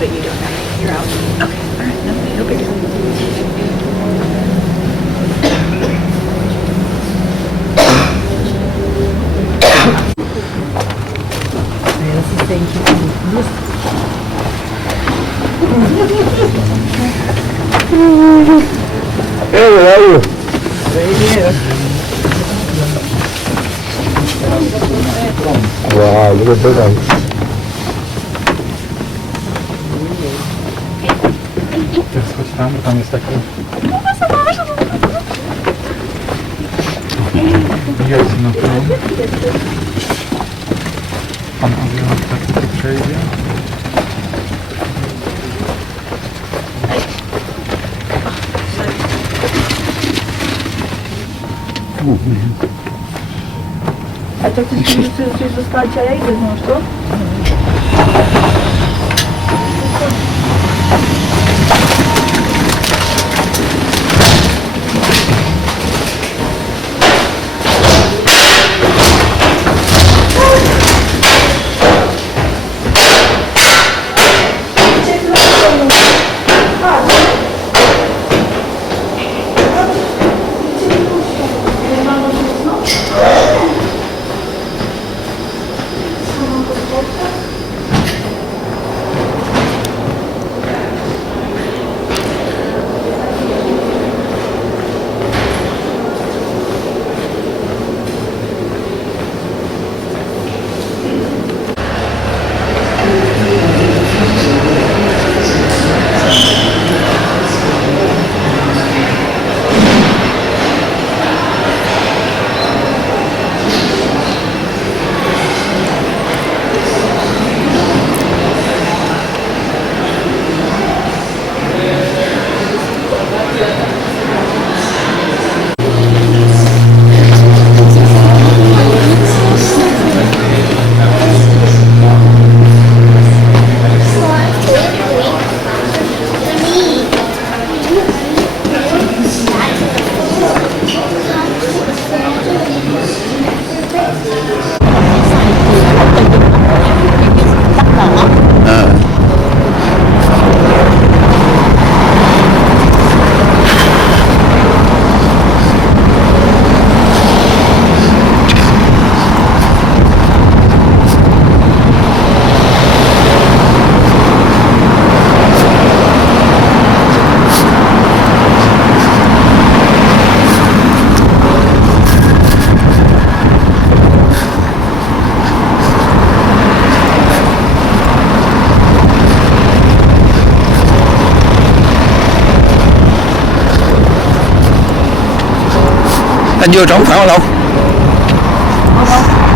But you don't have it. You're out. Okay. All right. No big deal. Thank Hey, where are you? Right here. Wow, look at that one. Chodź tam, bo tam jest taki... Jest na to. Pan awion taki tu przejdzie. A to chcesz zostać, a ja idę, znasz to? Anh vô trống khoảng bao lâu?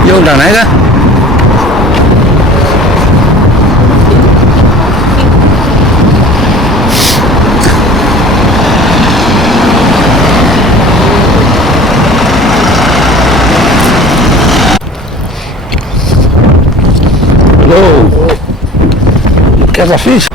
Vô đằng này đó. Hello. Catch a fish.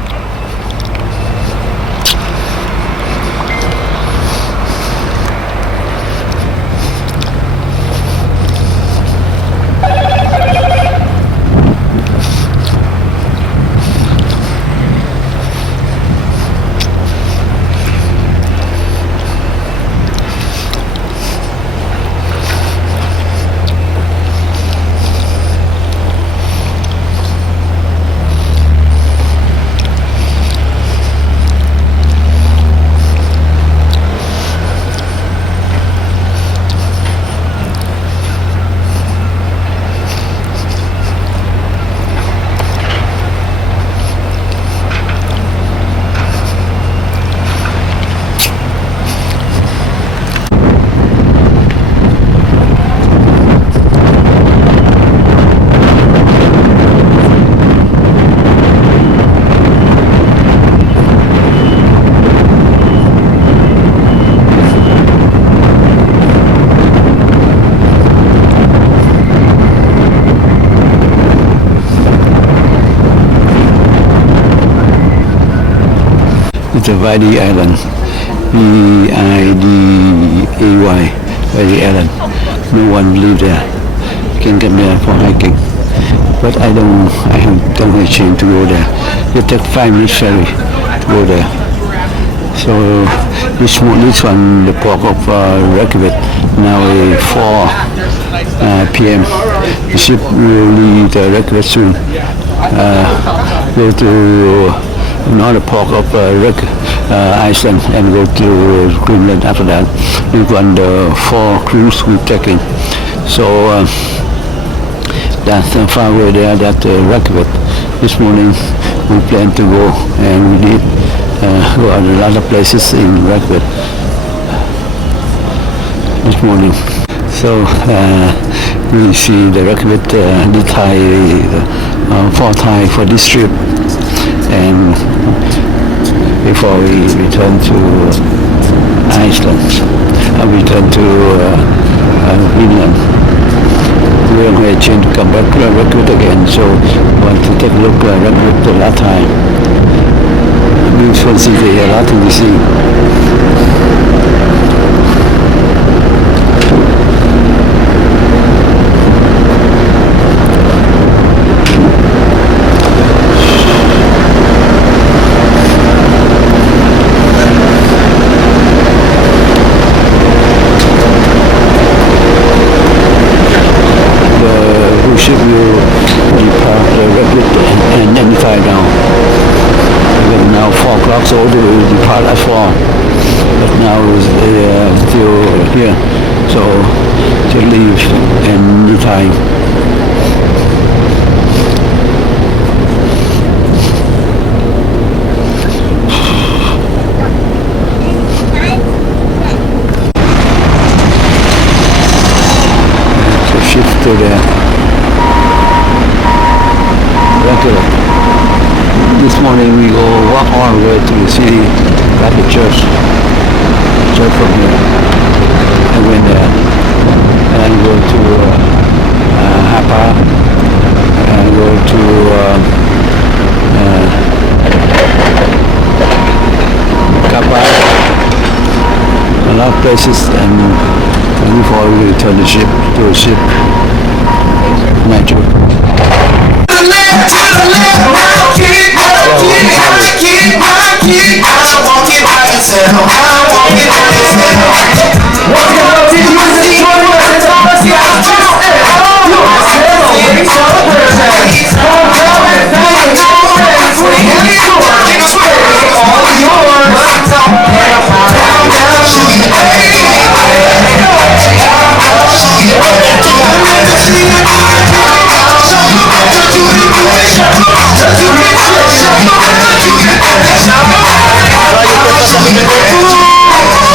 It's a Videy Island, V-I-D-A-Y, Videy Island. No one live there. You can come there for hiking, but I don't have a chance to go there. You take 5 minutes ferry to go there. So this one, the port of Reykjavik, now is 4 p.m. The ship will leave Reykjavik soon. Go to another port of Iceland and go to Greenland after that. We've got the 4 cruise we've taken. So that's far away there, that Reykjavik. This morning we plan to go, and we did go to a lot of places in Reykjavik this morning. So we see the Reykjavik, the Thai, 4 Thai for this trip. And before we return to Iceland, return to Greenland, we don't have a chance to come back to Reykjavik again, so we want to take a look at Reykjavik the last time. Beautiful city, a lot to see. Ship will depart Reykjavik and identify now. Because now 4 o'clock, so they will depart at 4. But now they are still here, so to leave any time. So shift to the This morning we go walk all the way to the city, back to church from here. I went there and go to Hapa and go to Kappa, a lot of places, and before we return the ship to the ship. Metro. Thank you.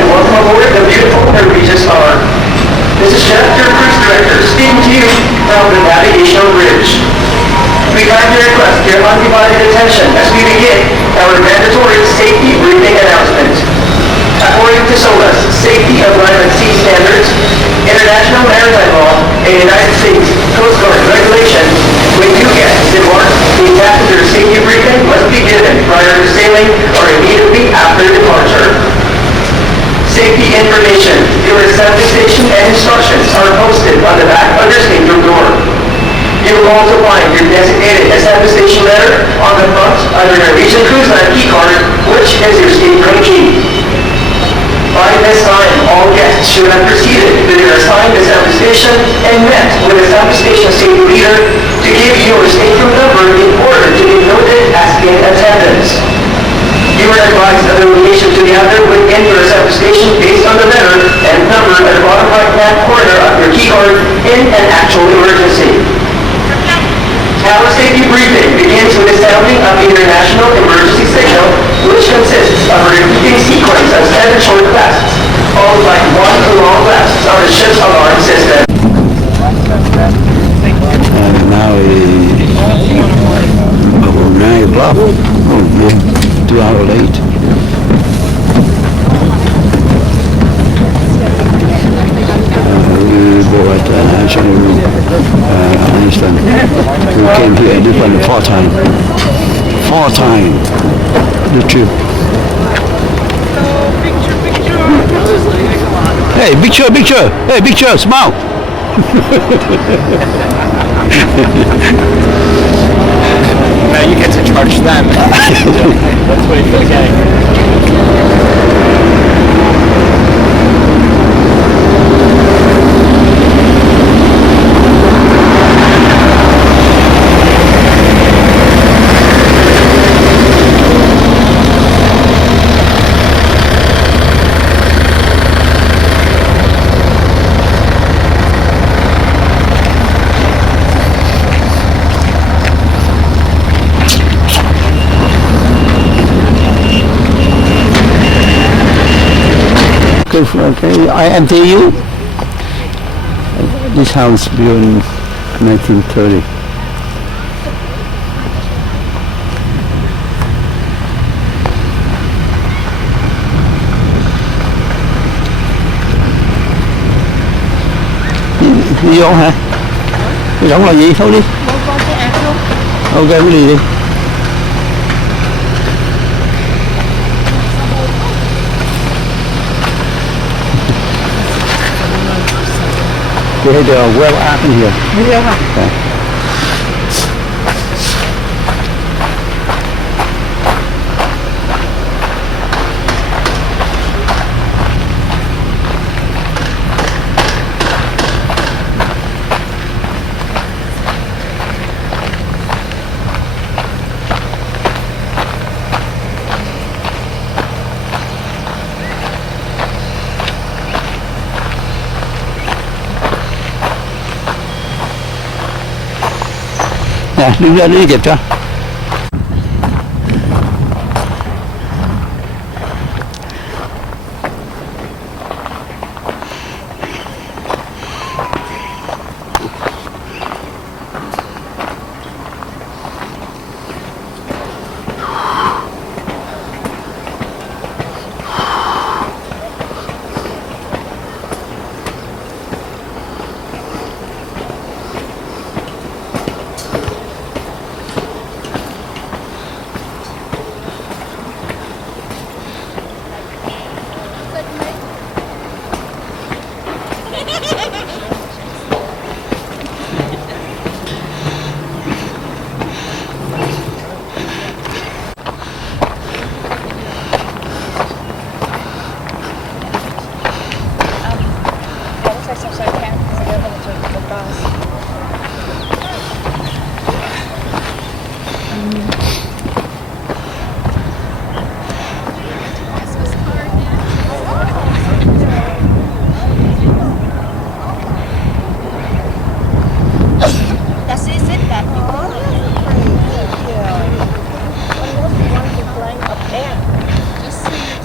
and welcome aboard the beautiful Norwegian Star. This is Jeff, your cruise director, speaking to you from the navigational bridge. We kindly request your undivided attention as we begin our mandatory safety briefing announcement. According to SOLAS, Safety of Land and Sea Standards, International Maritime Law, and United States Coast Guard regulation, when new guests depart, the passenger safety briefing must be given prior to sailing or immediately after departure. Safety information, your assembly station and instructions are posted on the back of your stateroom door. You will also find your designated assembly station letter on the front of your Norwegian Cruise Line key card, which is your stateroom key. By this time, all guests should have proceeded to their assigned assembly station and met with assembly station safety leader to give you your stateroom number in order to be noted as in attendance. You are advised of the location to the other within your assembly station based on the letter and number at the bottom right-hand corner of your key card in an actual emergency. Our safety briefing begins with the sounding of the international emergency signal, which consists of a repeating sequence of 7 short blasts, followed by 1 long blast on the ship's alarm system. Now about 9 o'clock. Oh yeah, 2 hours late. We bought an actually Iceland. We came here this one the 4th time. 4th time. The trip. Hey, picture! Hey, picture! Smile! Now you get to charge them. That's what he's getting. Okay, I enter you. This house built in 1930. Đi vô hả? Cái rỗng là gì? Thôi đi. Ok, cứ đi đi. They had a well up in here. Yeah. Okay. Nè, đứng lên đi kịp cho.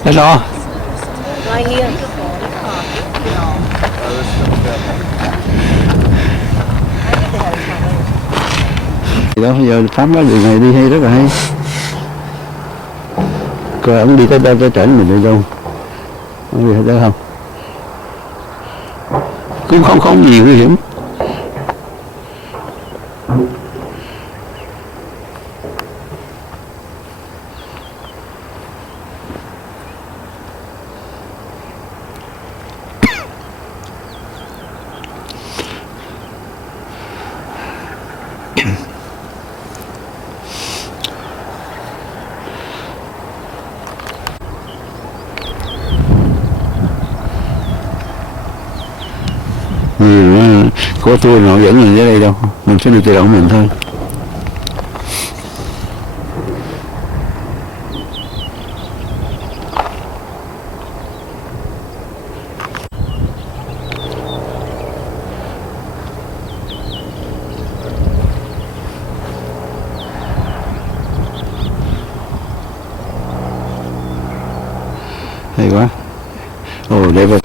That's all. Right here. Đó, giờ Pháp nói đường này đi hay, rất là hay. Coi ông đi tới đâu, tới trển mình đi đâu. Ông đi tới không? Cũng không gì nguy hiểm. Có tour nào dẫn mình tới đây đâu, mình sẽ đi tự động mình thôi. Hay quá. Ồ, đẹp rồi.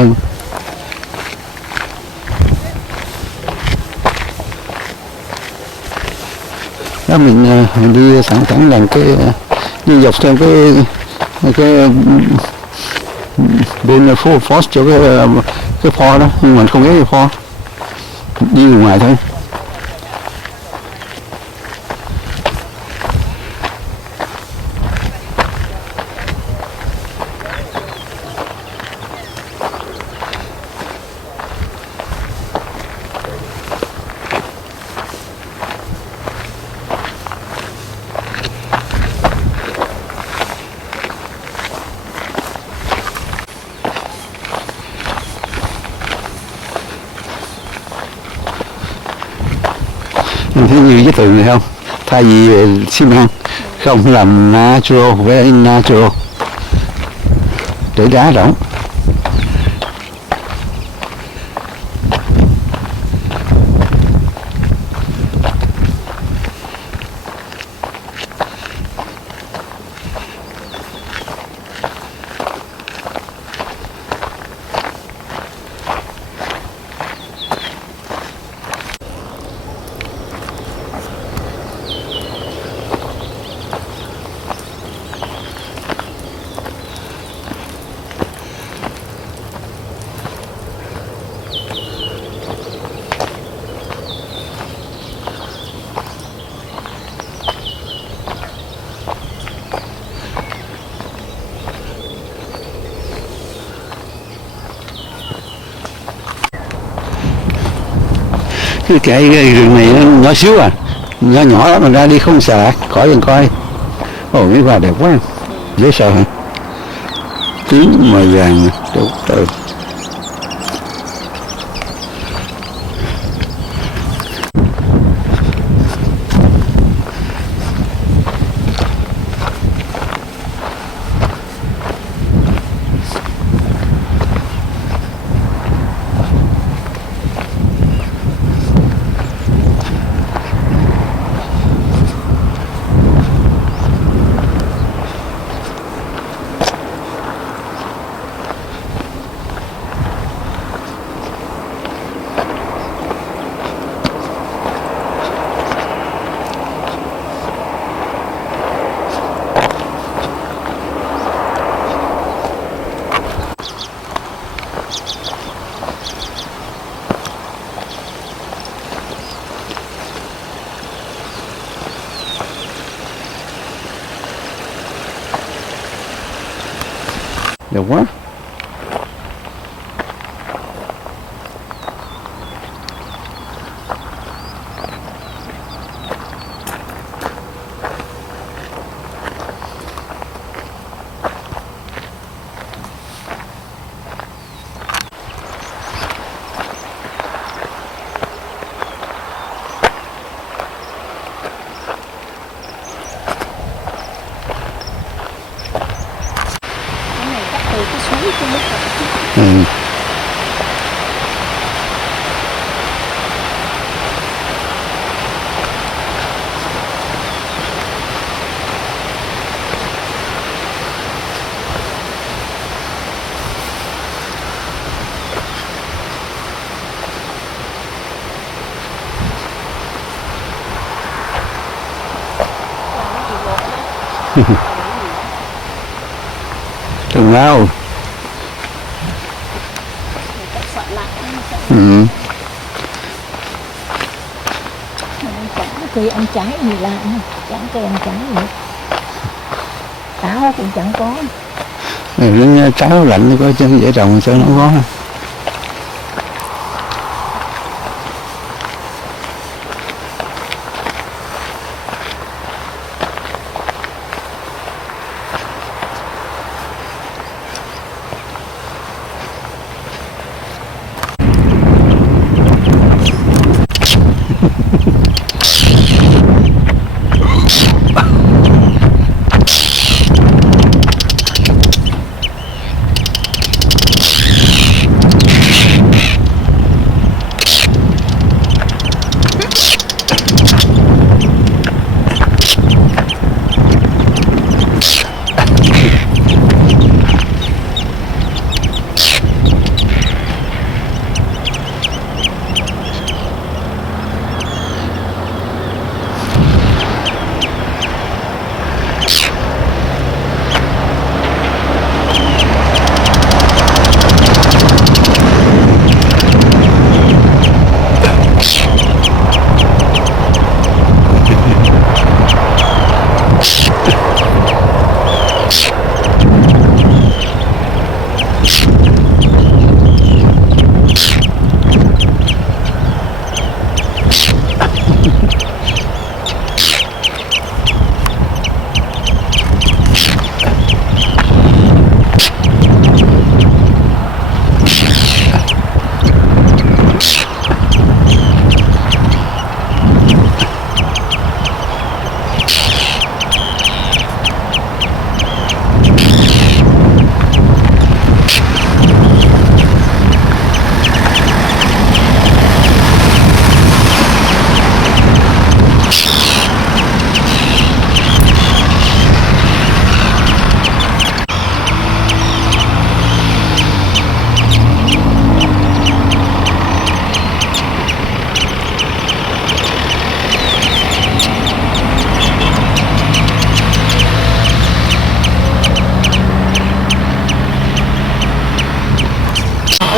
hơn. Đó mình đi thẳng thẳng làm cái đi dọc theo cái bên phố Force cho cái pho đó, nhưng mình không ghé cái pho, đi ngoài thôi. Mình thấy như cái tường này không? Thay vì xi măng không làm natural, very natural, để đá rỗng. Cái rừng này nó nhỏ xíu à, nhỏ nhỏ lắm, mình ra đi không sợ, khỏi đừng coi. Ồ, mấy hoa đẹp quá, dễ sợ hả? Tím mà vàng, trời. Đẹp quá. Trồng rau. Cây ăn trái gì lạ, chẳng cây ăn trái gì, táo cũng chẳng có. Trái lạnh có chứ dễ trồng sao nó không có.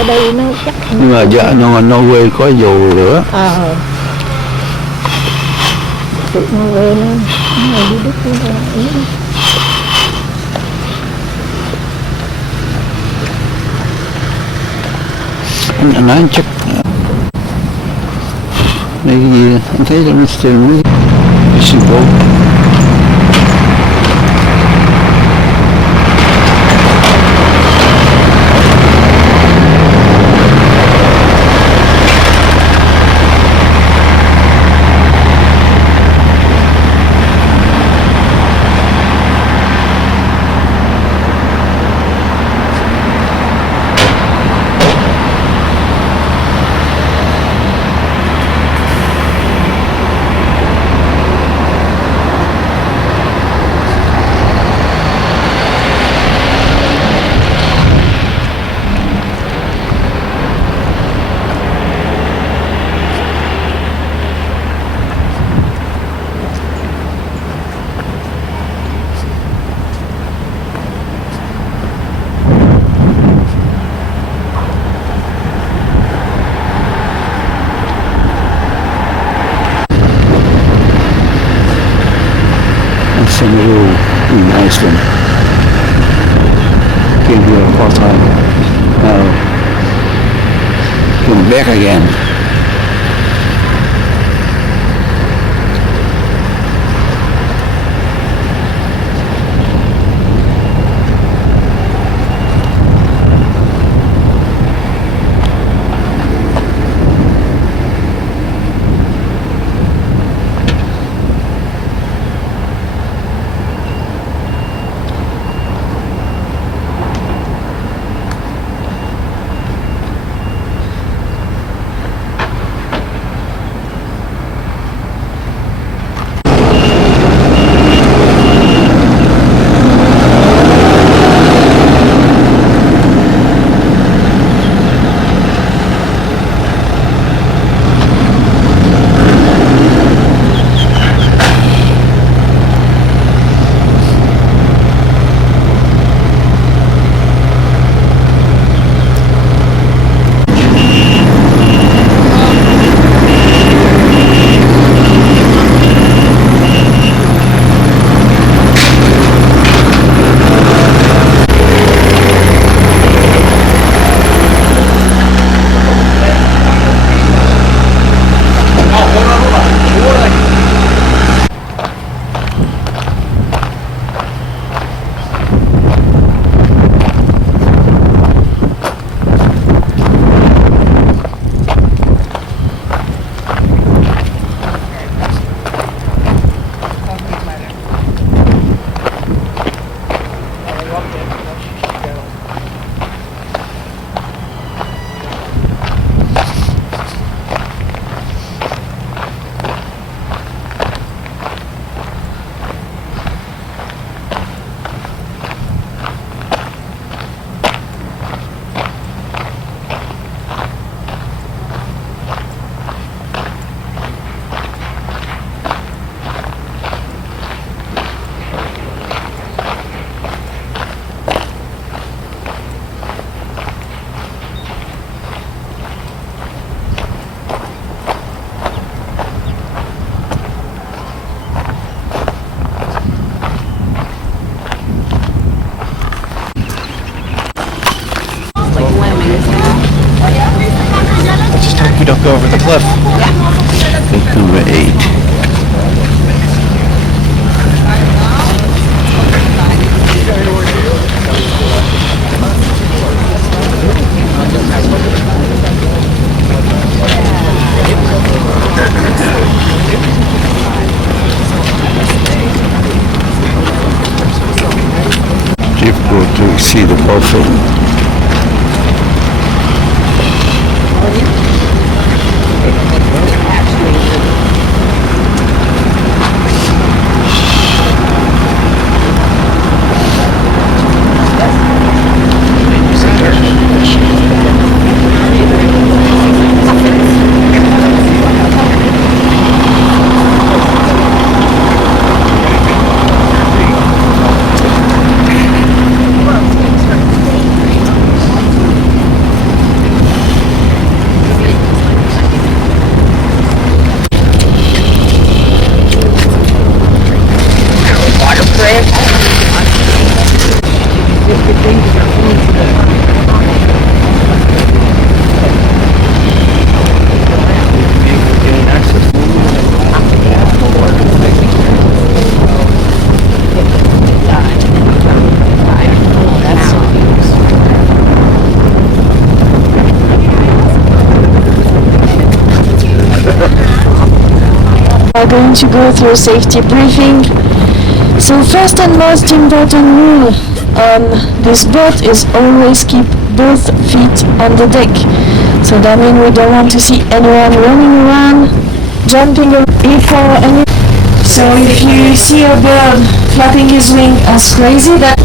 ở đây nó chắc. Nhưng mà dạ Norway có dù nữa. Tụi Norway nó đi Đức anh nói chắc mấy cái gì anh thấy nó sừng xin vô. In Iceland. Came here part-time. Now came back again. We don't go over the cliff. Number 8. Difficult to see the buffalo. We're going to go through a safety briefing. So first and most important rule on this boat is always keep both feet on the deck. So that means we don't want to see anyone running around, jumping before any. So if you see a bird flapping his wing as crazy, that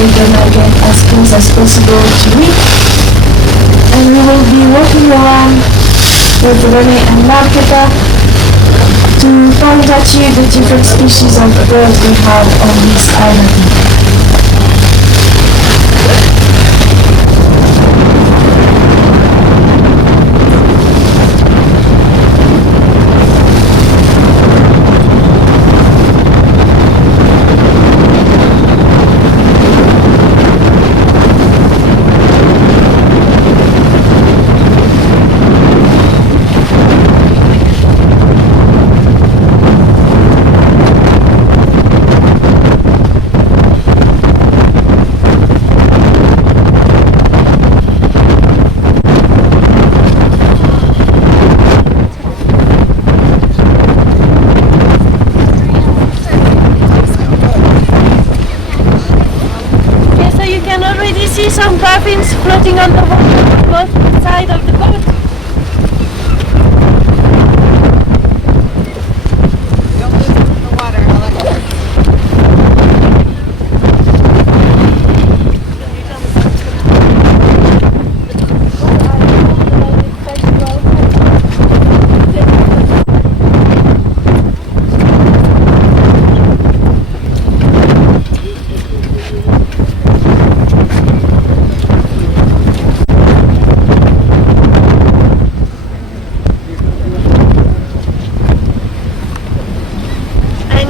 we're gonna get as close as possible to it, and we will be walking around with René and Marketa to point at you the different species of birds we have on this island. Some puffins floating on the water on both sides of the boat.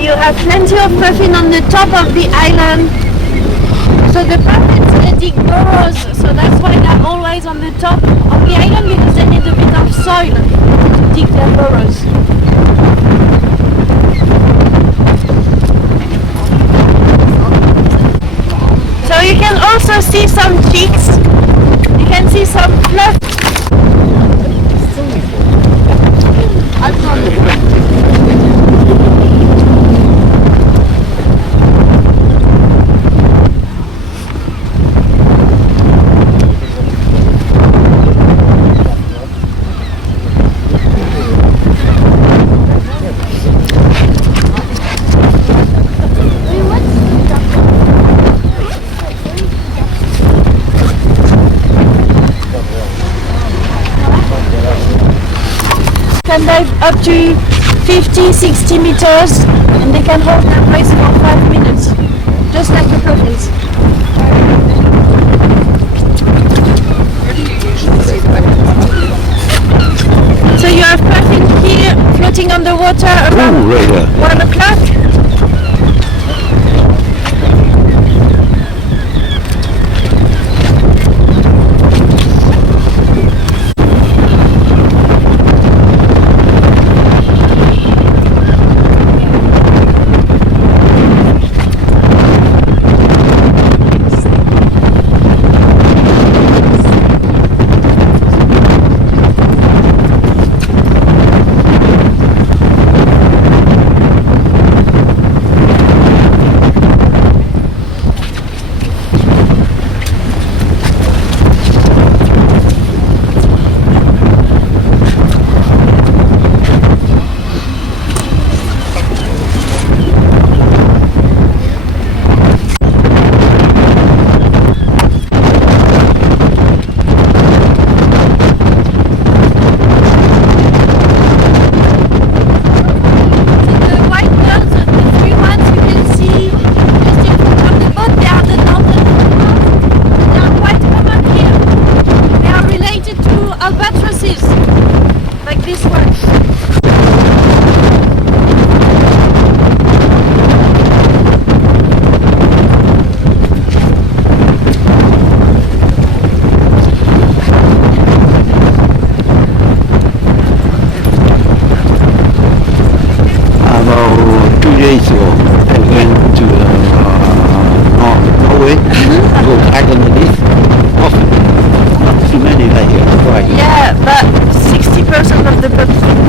You have plenty of puffin on the top of the island. So the puffins dig burrows, so that's why they're always on the top of the island, because they need a bit of soil to dig their burrows. So you can also see some chicks. You can see some fluff. Can dive up to 50-60 meters, and they can hold their place for 5 minutes, just like the puffins. So you have puffins here floating on the water around 1 o'clock. too many here. Why? Yeah, but 60% of the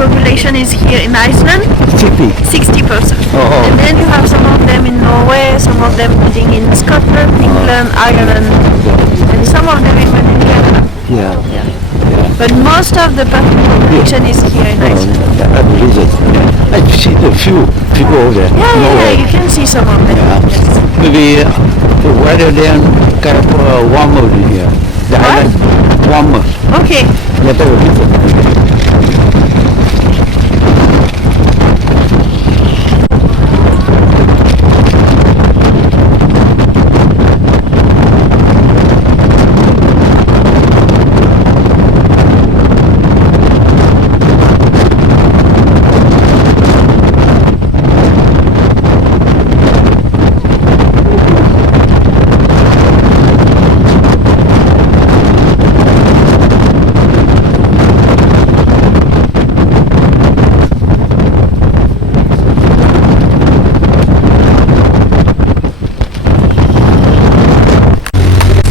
population is here in Iceland. 60. 60%. Oh. And then you have some of them in Norway, some of them living in Scotland, England, Ireland, and some of them even in Canada. Yeah. But most of the population is here in Iceland. I visit. I see the few people over there. Yeah, you can see some of them. Yeah. Maybe the weather then kind of warmer in here. The island warmer. Okay. Yeah, better visit.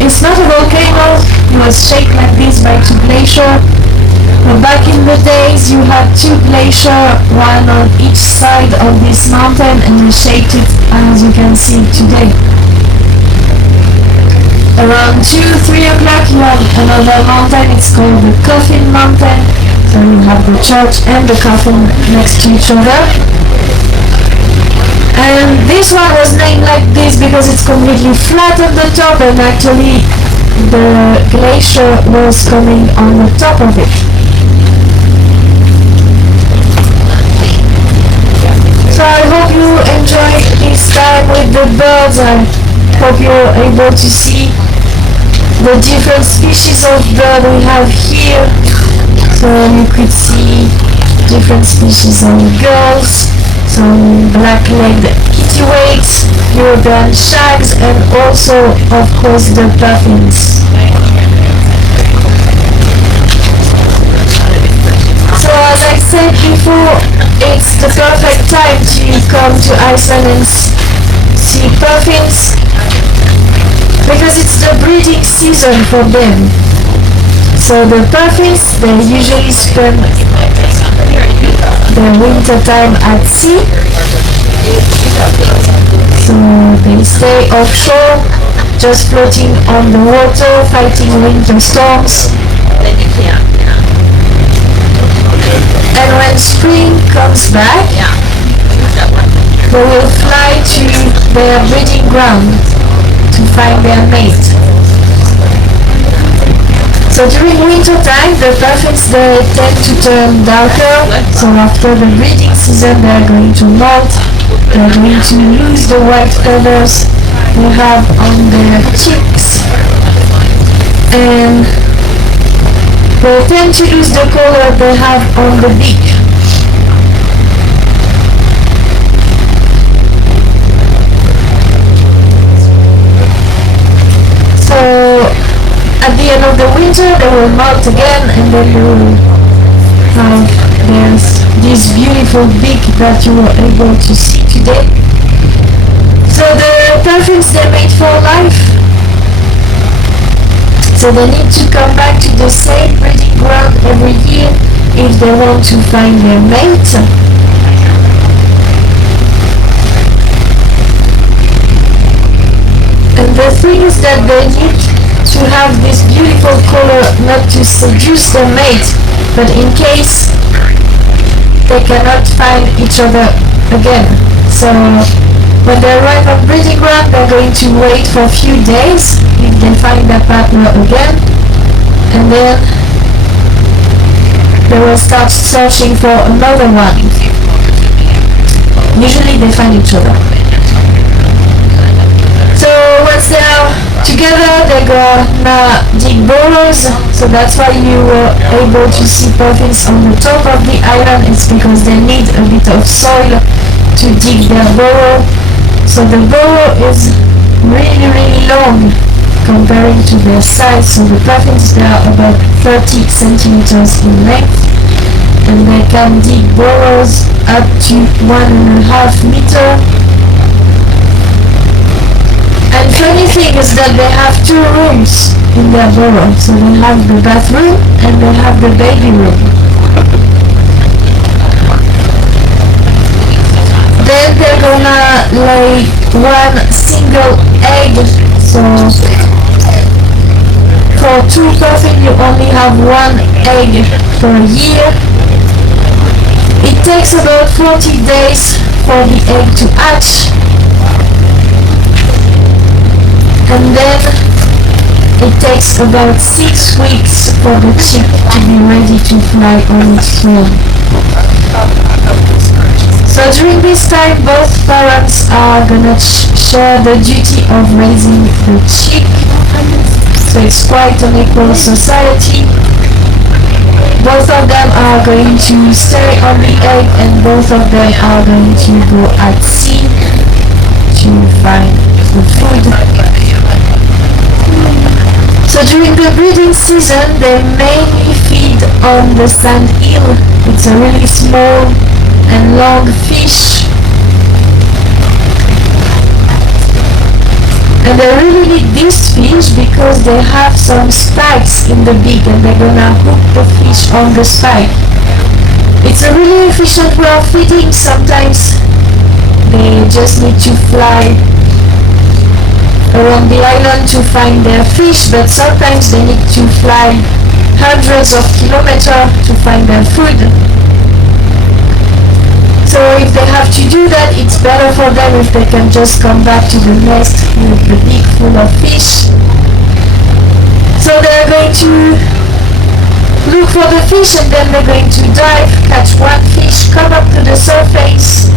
It's not a volcano, it was shaped like this by two glaciers. But back in the days you had two glaciers, one on each side of this mountain, and they shaped it as you can see today. Around 2-3 o'clock you have another mountain, it's called the Coffin Mountain. So you have the church and the coffin next to each other. And this one was named like this because it's completely flat on the top, and actually the glacier was coming on the top of it. So I hope you enjoy this time with the birds. I hope you're able to see the different species of bird we have here. So you could see different species of gulls, some black-legged kittiwakes, European shags, and also, of course, the puffins. So as I said before, it's the perfect time to come to Iceland and see puffins, because it's the breeding season for them. So the puffins, they usually spend the winter time at sea. So they stay offshore, just floating on the water, fighting winter storms. And when spring comes back, they will fly to their breeding ground to find their mate. So during winter time, the puffins, they tend to turn darker. So after the breeding season, they are going to molt. They are going to lose the white feathers they have on their cheeks, and they tend to lose the color they have on the beak. So at the end of the winter they will molt again, and then they will have this beautiful beak that you were able to see today. So the puffins, they mate for life. So they need to come back to the same breeding ground every year if they want to find their mate. And the thing is that they need to have this beautiful color not to seduce their mate, but in case they cannot find each other again. So when they arrive on breeding ground, they're going to wait for a few days if they find their partner again, and then they will start searching for another one. Usually they find each other. So once they are together, they're gonna dig burrows. So that's why you were able to see puffins on the top of the island. It's because they need a bit of soil to dig their burrow. So the burrow is really long comparing to their size. So the puffins, they are about 30 centimeters in length, and they can dig burrows up to 1.5 meters. And funny thing is that they have 2 rooms in their burrow. So they have the bathroom and they have the baby room. Then they're gonna lay 1 single egg. So for 2 puffins you only have 1 egg per year. It takes about 40 days for the egg to hatch. And then it takes about 6 weeks for the chick to be ready to fly on its own. So during this time, both parents are gonna share the duty of raising the chick. So it's quite an equal society. Both of them are going to stay on the egg and both of them are going to go at sea to find the food. So during the breeding season, they mainly feed on the sand eel. It's a really small and long fish. And they really need this fish because they have some spikes in the beak and they're gonna hook the fish on the spike. It's a really efficient way of feeding. Sometimes they just need to fly around the island to find their fish, but sometimes they need to fly hundreds of kilometers to find their food. So if they have to do that, it's better for them if they can just come back to the nest with the beak full of fish. So they're going to look for the fish and then they're going to dive, catch 1 fish, come up to the surface,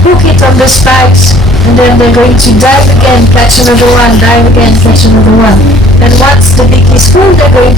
hook it on the spikes, and then they're going to dive again, catch another one, dive again, catch another one. And once the beak is full, they're going